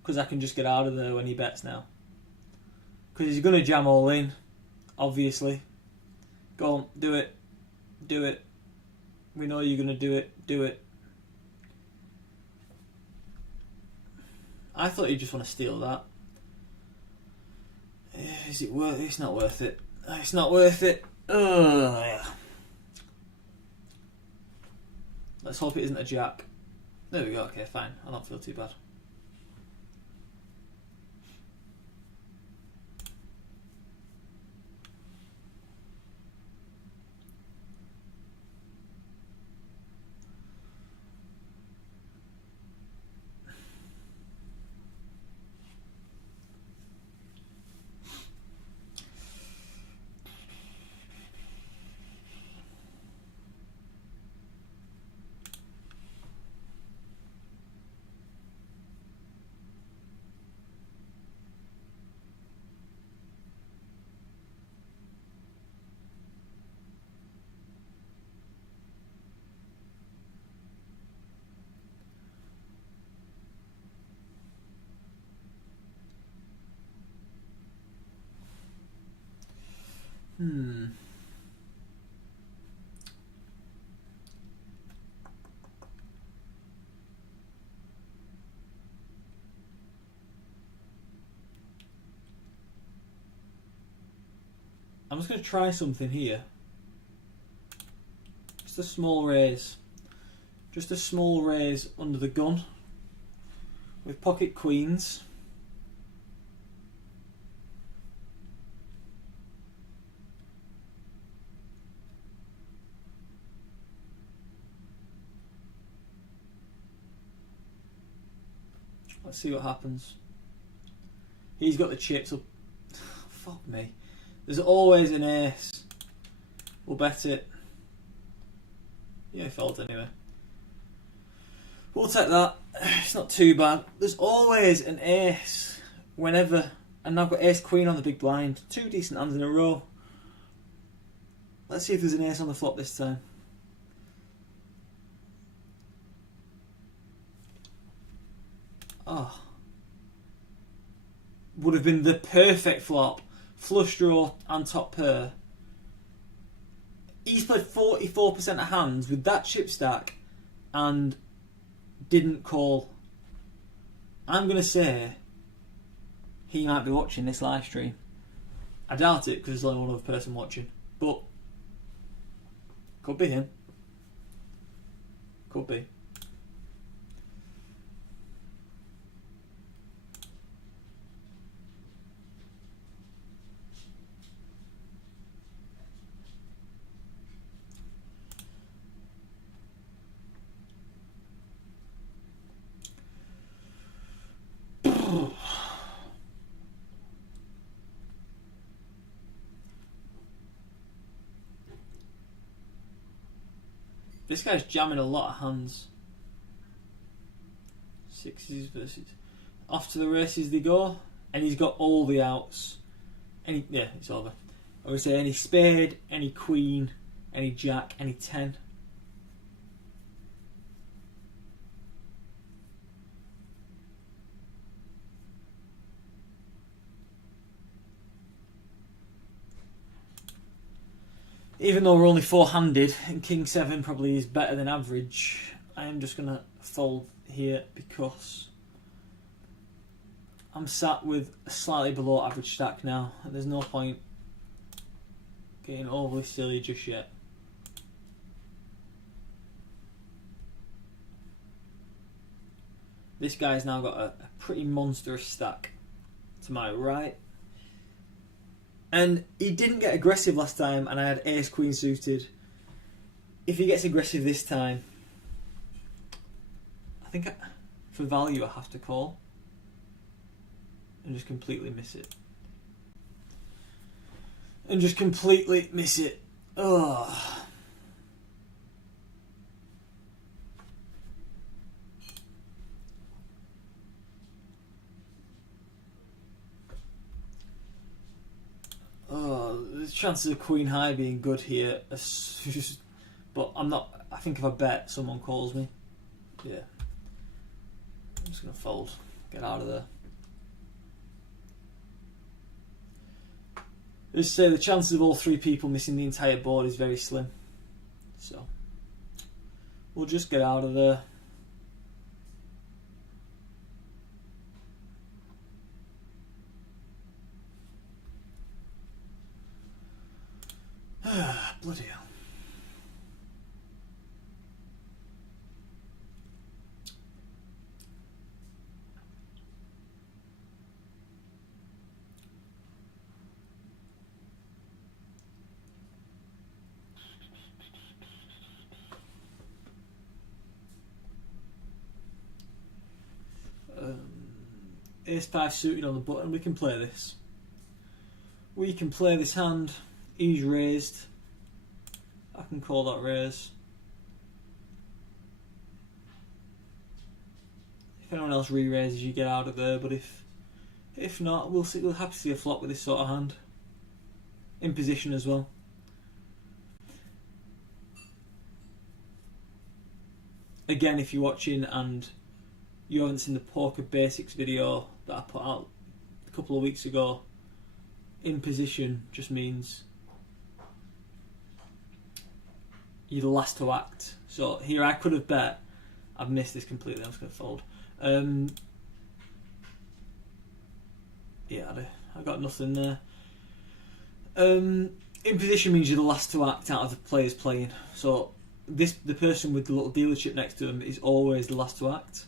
because I can just get out of there when he bets now, because he's going to jam all in, obviously. Go on, do it. Do it. We know you're going to do it. Do it. I thought you'd just want to steal that. Is it worth it? It's not worth it. It's not worth it. Let's hope it isn't a jack. There we go, okay, fine. I don't feel too bad. I'm just going to try something here. Just a small raise. Just a small raise under the gun. With pocket queens. Let's see what happens. He's got the chips up. Fuck me. There's always an ace. We'll bet it. Yeah, he fold anyway. We'll take that. It's not too bad. There's always an ace. Whenever. And I've got ace queen on the big blind. 2 decent hands in a row. Let's see if there's an ace on the flop this time. Oh. Would have been the perfect flop. Flush draw and top pair. He's played 44% of hands with that chip stack and didn't call. I'm going to say he might be watching this live stream. I doubt it because there's only one other person watching. But could be him. Could be. This guy's jamming a lot of hands. 6s versus. Off to the races they go. And he's got all the outs. Yeah, it's over. I would say any spade, any queen, any jack, any 10. Even though we're only 4-handed and King 7 probably is better than average, I am just going to fold here because I'm sat with a slightly below average stack now and there's no point getting overly silly just yet. This guy's now got a pretty monstrous stack to my right. And he didn't get aggressive last time and I had ace queen suited. If he gets aggressive this time, I think for value I have to call. And just completely miss it. And just completely miss it. Oh. Oh, the chances of queen high being good here, but I'm not. I think if I bet, someone calls me. Yeah, I'm just gonna fold. Get out of there. Let's say the chances of all 3 people missing the entire board is very slim, so we'll just get out of there. Ace-5 suited on the button. We can play this. We can play this hand. He's raised. I can call that raise. If anyone else re-raises, you get out of there. But if not, we'll see. We'll have to see a flop with this sort of hand. In position as well. Again, if you're watching and you haven't seen the Poker Basics video that I put out a couple of weeks ago, in position just means you're the last to act. So here I could have bet. I've missed this completely. I'm just going to fold. Yeah, I got nothing there. In position means you're the last to act out of the players playing. So the person with the little dealer chip next to them is always the last to act.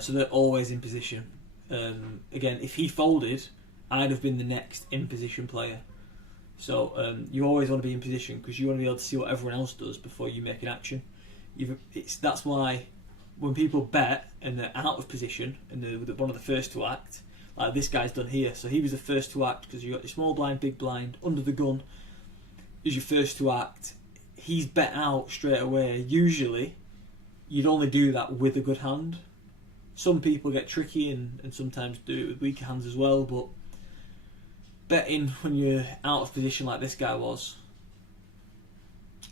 So they're always in position. Again, if he folded, I'd have been the next in position player. So you always want to be in position because you want to be able to see what everyone else does before you make an action. That's why when people bet and they're out of position and they're one of the first to act, like this guy's done here. So he was the first to act because you got your small blind, big blind, under the gun is your first to act. He's bet out straight away. Usually, you'd only do that with a good hand. Some people get tricky and sometimes do it with weaker hands as well, but betting when you're out of position like this guy was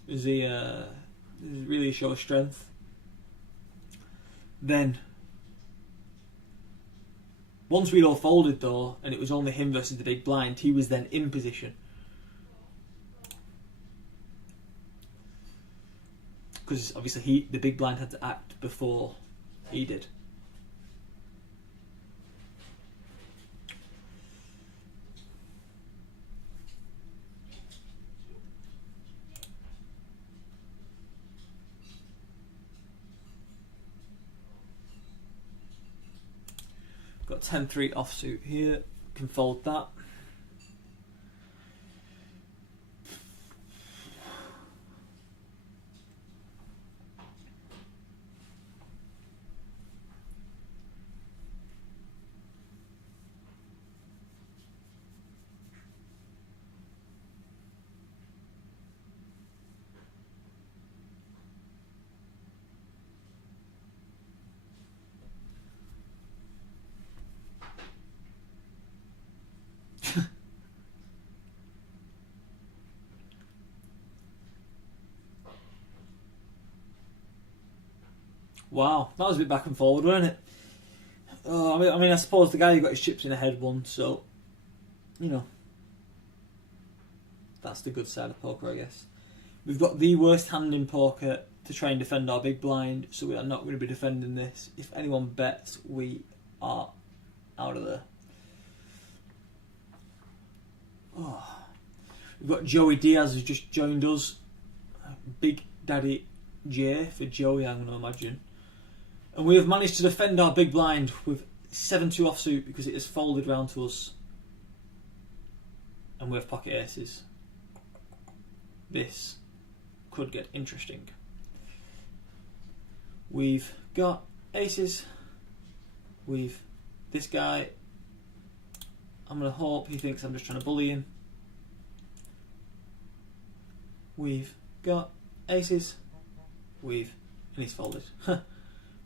is really a show of strength. Then, once we'd all folded though, and it was only him versus the big blind, he was then in position. Because obviously the big blind had to act before he did. Got 10-3 offsuit here, can fold that. Wow, that was a bit back and forward, wasn't it? I mean, I suppose the guy who got his chips in ahead won, so, you know, that's the good side of poker, I guess. We've got the worst hand in poker to try and defend our big blind, so we are not going to be defending this. If anyone bets, we are out of there. Oh. We've got Joey Diaz who's just joined us. Big Daddy J for Joey, I'm going to imagine. And we have managed to defend our big blind with 7-2 offsuit because it has folded round to us. And we have pocket aces. This could get interesting. We've got aces. We've this guy. I'm going to hope he thinks I'm just trying to bully him. We've got aces. And he's folded.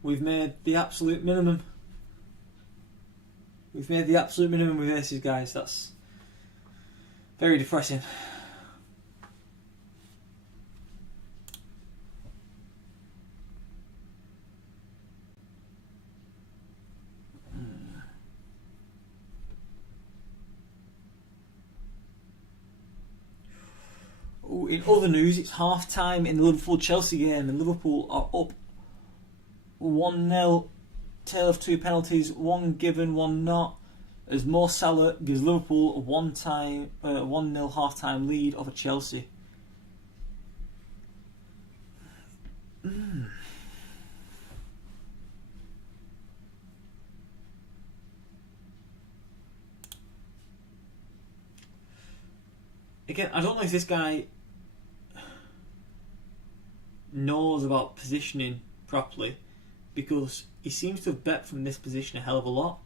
We've made the absolute minimum. We've made the absolute minimum with aces, guys. That's very depressing. In other news, it's half time in the Liverpool-Chelsea game, and Liverpool are up 1-0, tale of two penalties, one given, one not, as Mo Salah gives Liverpool a 1-0 half-time lead over Chelsea. Again, I don't know if this guy knows about positioning properly, because he seems to have bet from this position a hell of a lot.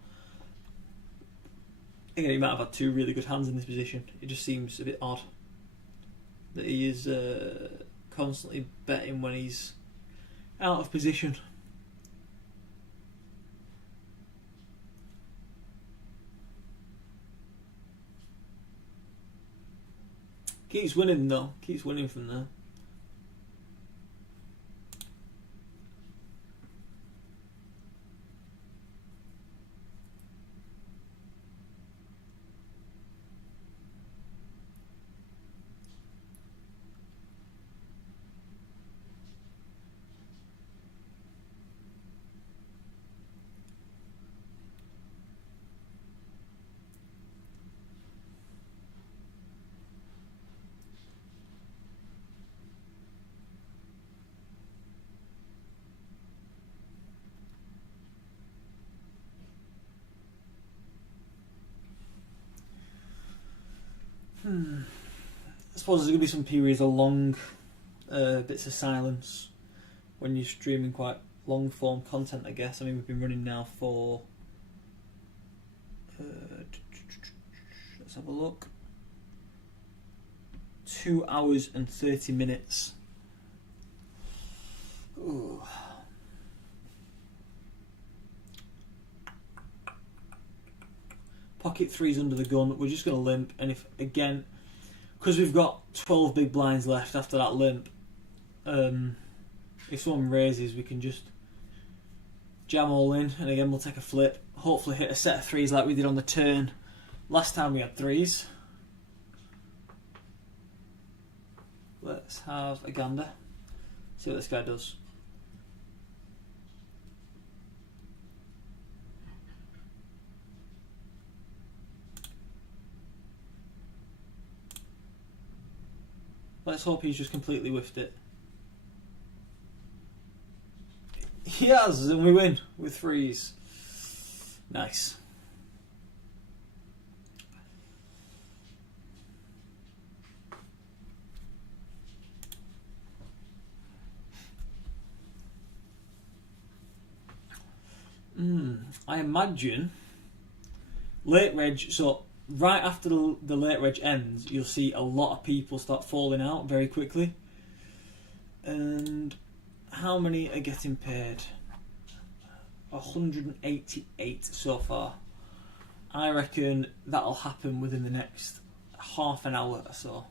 Again, he might have had 2 really good hands in this position. It just seems a bit odd that he is constantly betting when he's out of position. Keeps winning though. Keeps winning from there. I suppose there's going to be some periods of long bits of silence when you're streaming quite long form content, I guess. I mean, we've been running now for let's have a look, 2 hours and 30 minutes. Ooh. Pocket 3's under the gun. We're just going to limp, and if again, because we've got 12 big blinds left after that limp, if someone raises, we can just jam all in, and again we'll take a flip. Hopefully hit a set of 3s like we did on the turn last time we had 3s. Let's have a gander. See what this guy does. Let's hope he's just completely whiffed it. He has, and we win with 3s. Nice. I imagine late reg, so right after the late reg ends, you'll see a lot of people start falling out very quickly. And how many are getting paid? 188 so far. I reckon that'll happen within the next half an hour or so.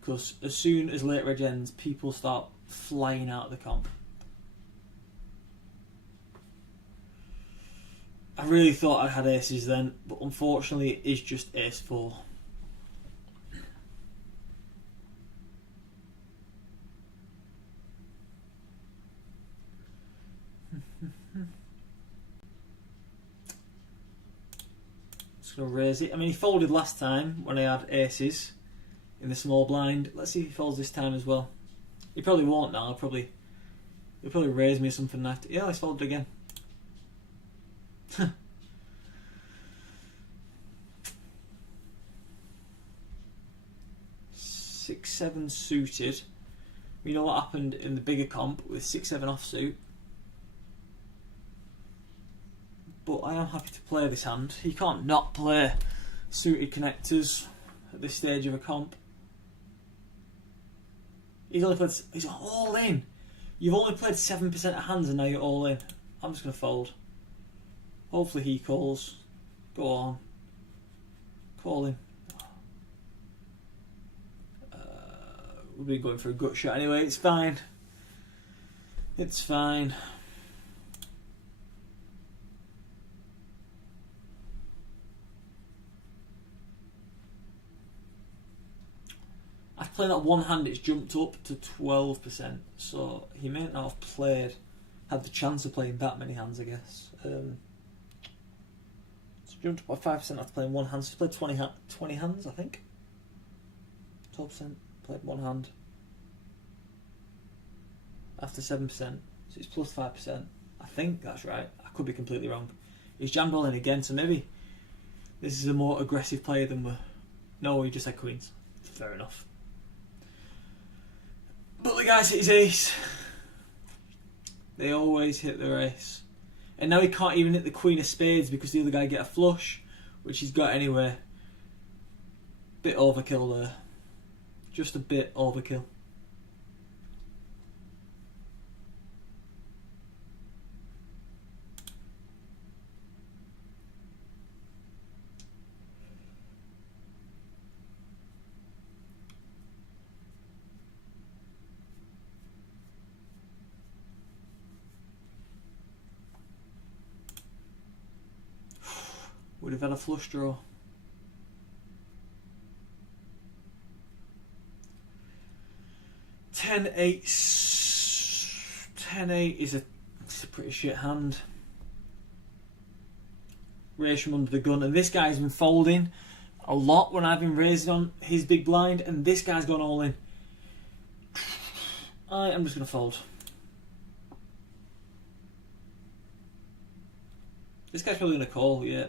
Because as soon as late reg ends, people start flying out of the comp. I really thought I had aces then, but unfortunately it is just ace 4. Just going to raise it. I mean, he folded last time when I had aces in the small blind. Let's see if he folds this time as well. He probably won't now. He'll probably raise me something nice. Yeah, he's folded again. 6-7 suited. We know what happened in the bigger comp with 6-7 offsuit. But I am happy to play this hand. He can't not play suited connectors at this stage of a comp. He's all in. You've only played 7% of hands and now you're all in. I'm just going to fold. Hopefully he calls. Go on. Call him. We'll be going for a gut shot anyway. It's fine. It's fine. After playing that one hand, it's jumped up to 12%. So he may not have had the chance of playing that many hands, I guess. So jumped up by 5% after playing one hand. So he's played 20 hands, I think. 12%. Played one hand. After 7%. So it's plus 5%. I think that's right. I could be completely wrong. He's jammed all in again, so maybe this is a more aggressive player than we're... No, he just had queens. Fair enough. But the guy's hit his ace. They always hit the ace. And now he can't even hit the queen of spades because the other guy get a flush, which he's got anyway. Bit overkill there. Just a bit overkill. Would have had a flush draw. Ten eight is it's a pretty shit hand. Raised from under the gun, and this guy's been folding a lot when I've been raising on his big blind, and this guy's gone all in. I'm just gonna fold. This guy's probably gonna call, yeah.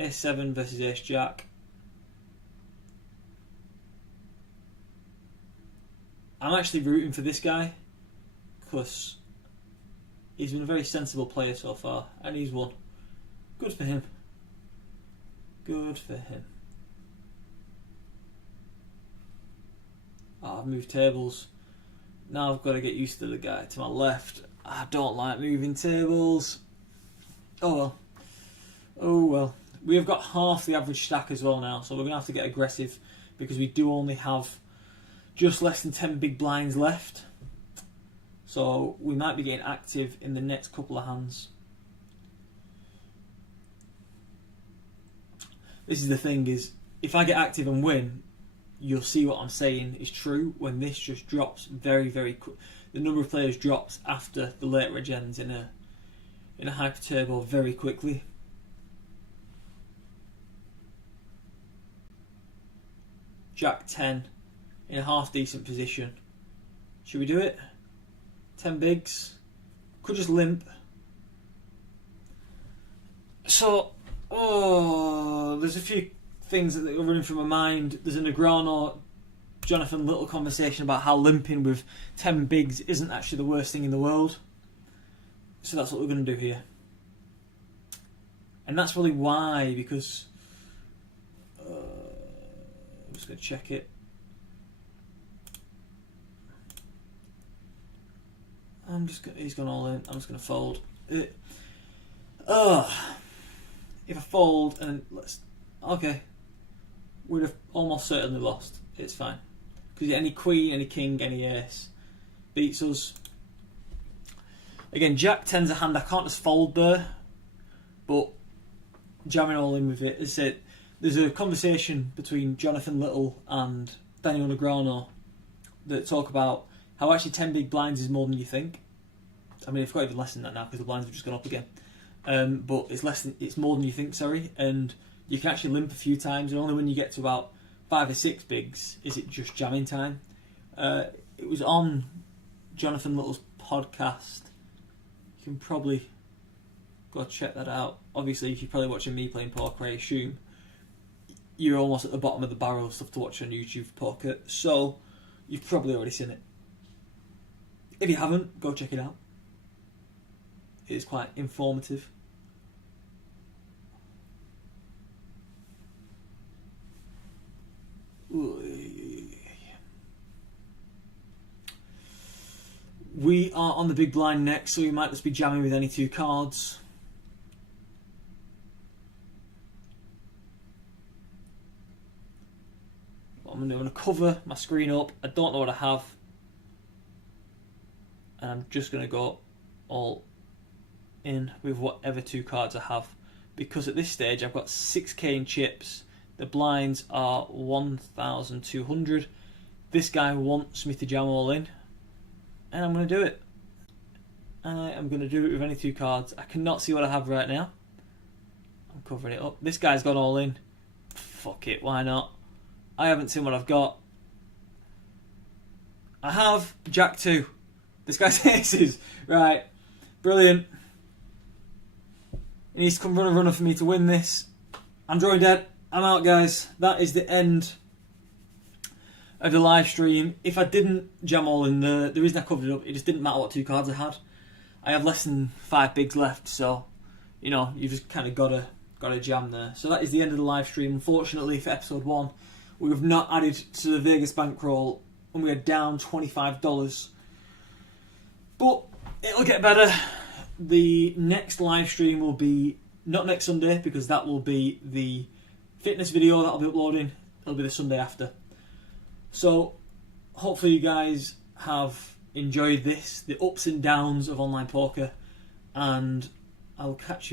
Ace-7 versus Ace-Jack. I'm actually rooting for this guy because he's been a very sensible player so far, and he's won. Good for him. Good for him. Oh, I've moved tables. Now I've got to get used to the guy to my left. I don't like moving tables. Oh well. Oh well. We have got half the average stack as well now, so we're going to have to get aggressive because we do only have just less than 10 big blinds left. So we might be getting active in the next couple of hands. This is the thing, is if I get active and win, you'll see what I'm saying is true when this just drops very, very quick. The number of players drops after the later regens in a hyper turbo very quickly. Jack 10 in a half decent position. Should we do it? 10 bigs. Could just limp. So, there's a few things that are running through my mind. There's a Negreanu Jonathan Little conversation about how limping with 10 bigs isn't actually the worst thing in the world. So that's what we're going to do here. And that's really why, because I'm just going to check it. He's gone all in. I'm just going to fold. If I fold and okay, we'd have almost certainly lost. It's fine because any queen, any king, any ace beats us. Again, Jack 10's a hand I can't just fold there, but jamming all in with it. As I said, there's a conversation between Jonathan Little and Daniel Negreanu that talk about how actually 10 big blinds is more than you think. I mean, it's got even less than that now because the blinds have just gone up again. But it's more than you think, sorry. And you can actually limp a few times, and only when you get to about 5 or 6 bigs is it just jamming time. It was on Jonathan Little's podcast. You can probably go check that out. Obviously, if you're probably watching me playing poker, I assume you're almost at the bottom of the barrel of stuff to watch on YouTube for poker. So you've probably already seen it. If you haven't, go check it out. It is quite informative. We are on the big blind next, so we might just be jamming with any 2 cards. What I'm going to cover my screen up. I don't know what I have. And I'm just going to go all in with whatever 2 cards I have, because at this stage I've got 6k in chips. The blinds are 1,200. This guy wants me to jam all in, and I'm going to do it. I am going to do it with any 2 cards. I cannot see what I have right now. I'm covering it up. This guy's gone all in. Fuck it, why not? I haven't seen what I've got. I have Jack 2. This guy's aces. Right. Brilliant. He needs to come run a runner for me to win this. I'm drawing dead. I'm out, guys. That is the end of the live stream. If I didn't jam all in the reason I covered it up, it just didn't matter what 2 cards I had. I have less than 5 bigs left, so you know, you just kind of gotta jam there. So that is the end of the live stream. Unfortunately for episode 1, we have not added to the Vegas bankroll, and we are down $25. But it'll get better. The next live stream will be not next Sunday, because that will be the fitness video that I'll be uploading. It'll be the Sunday after. So hopefully you guys have enjoyed this, the ups and downs of online poker, and I'll catch you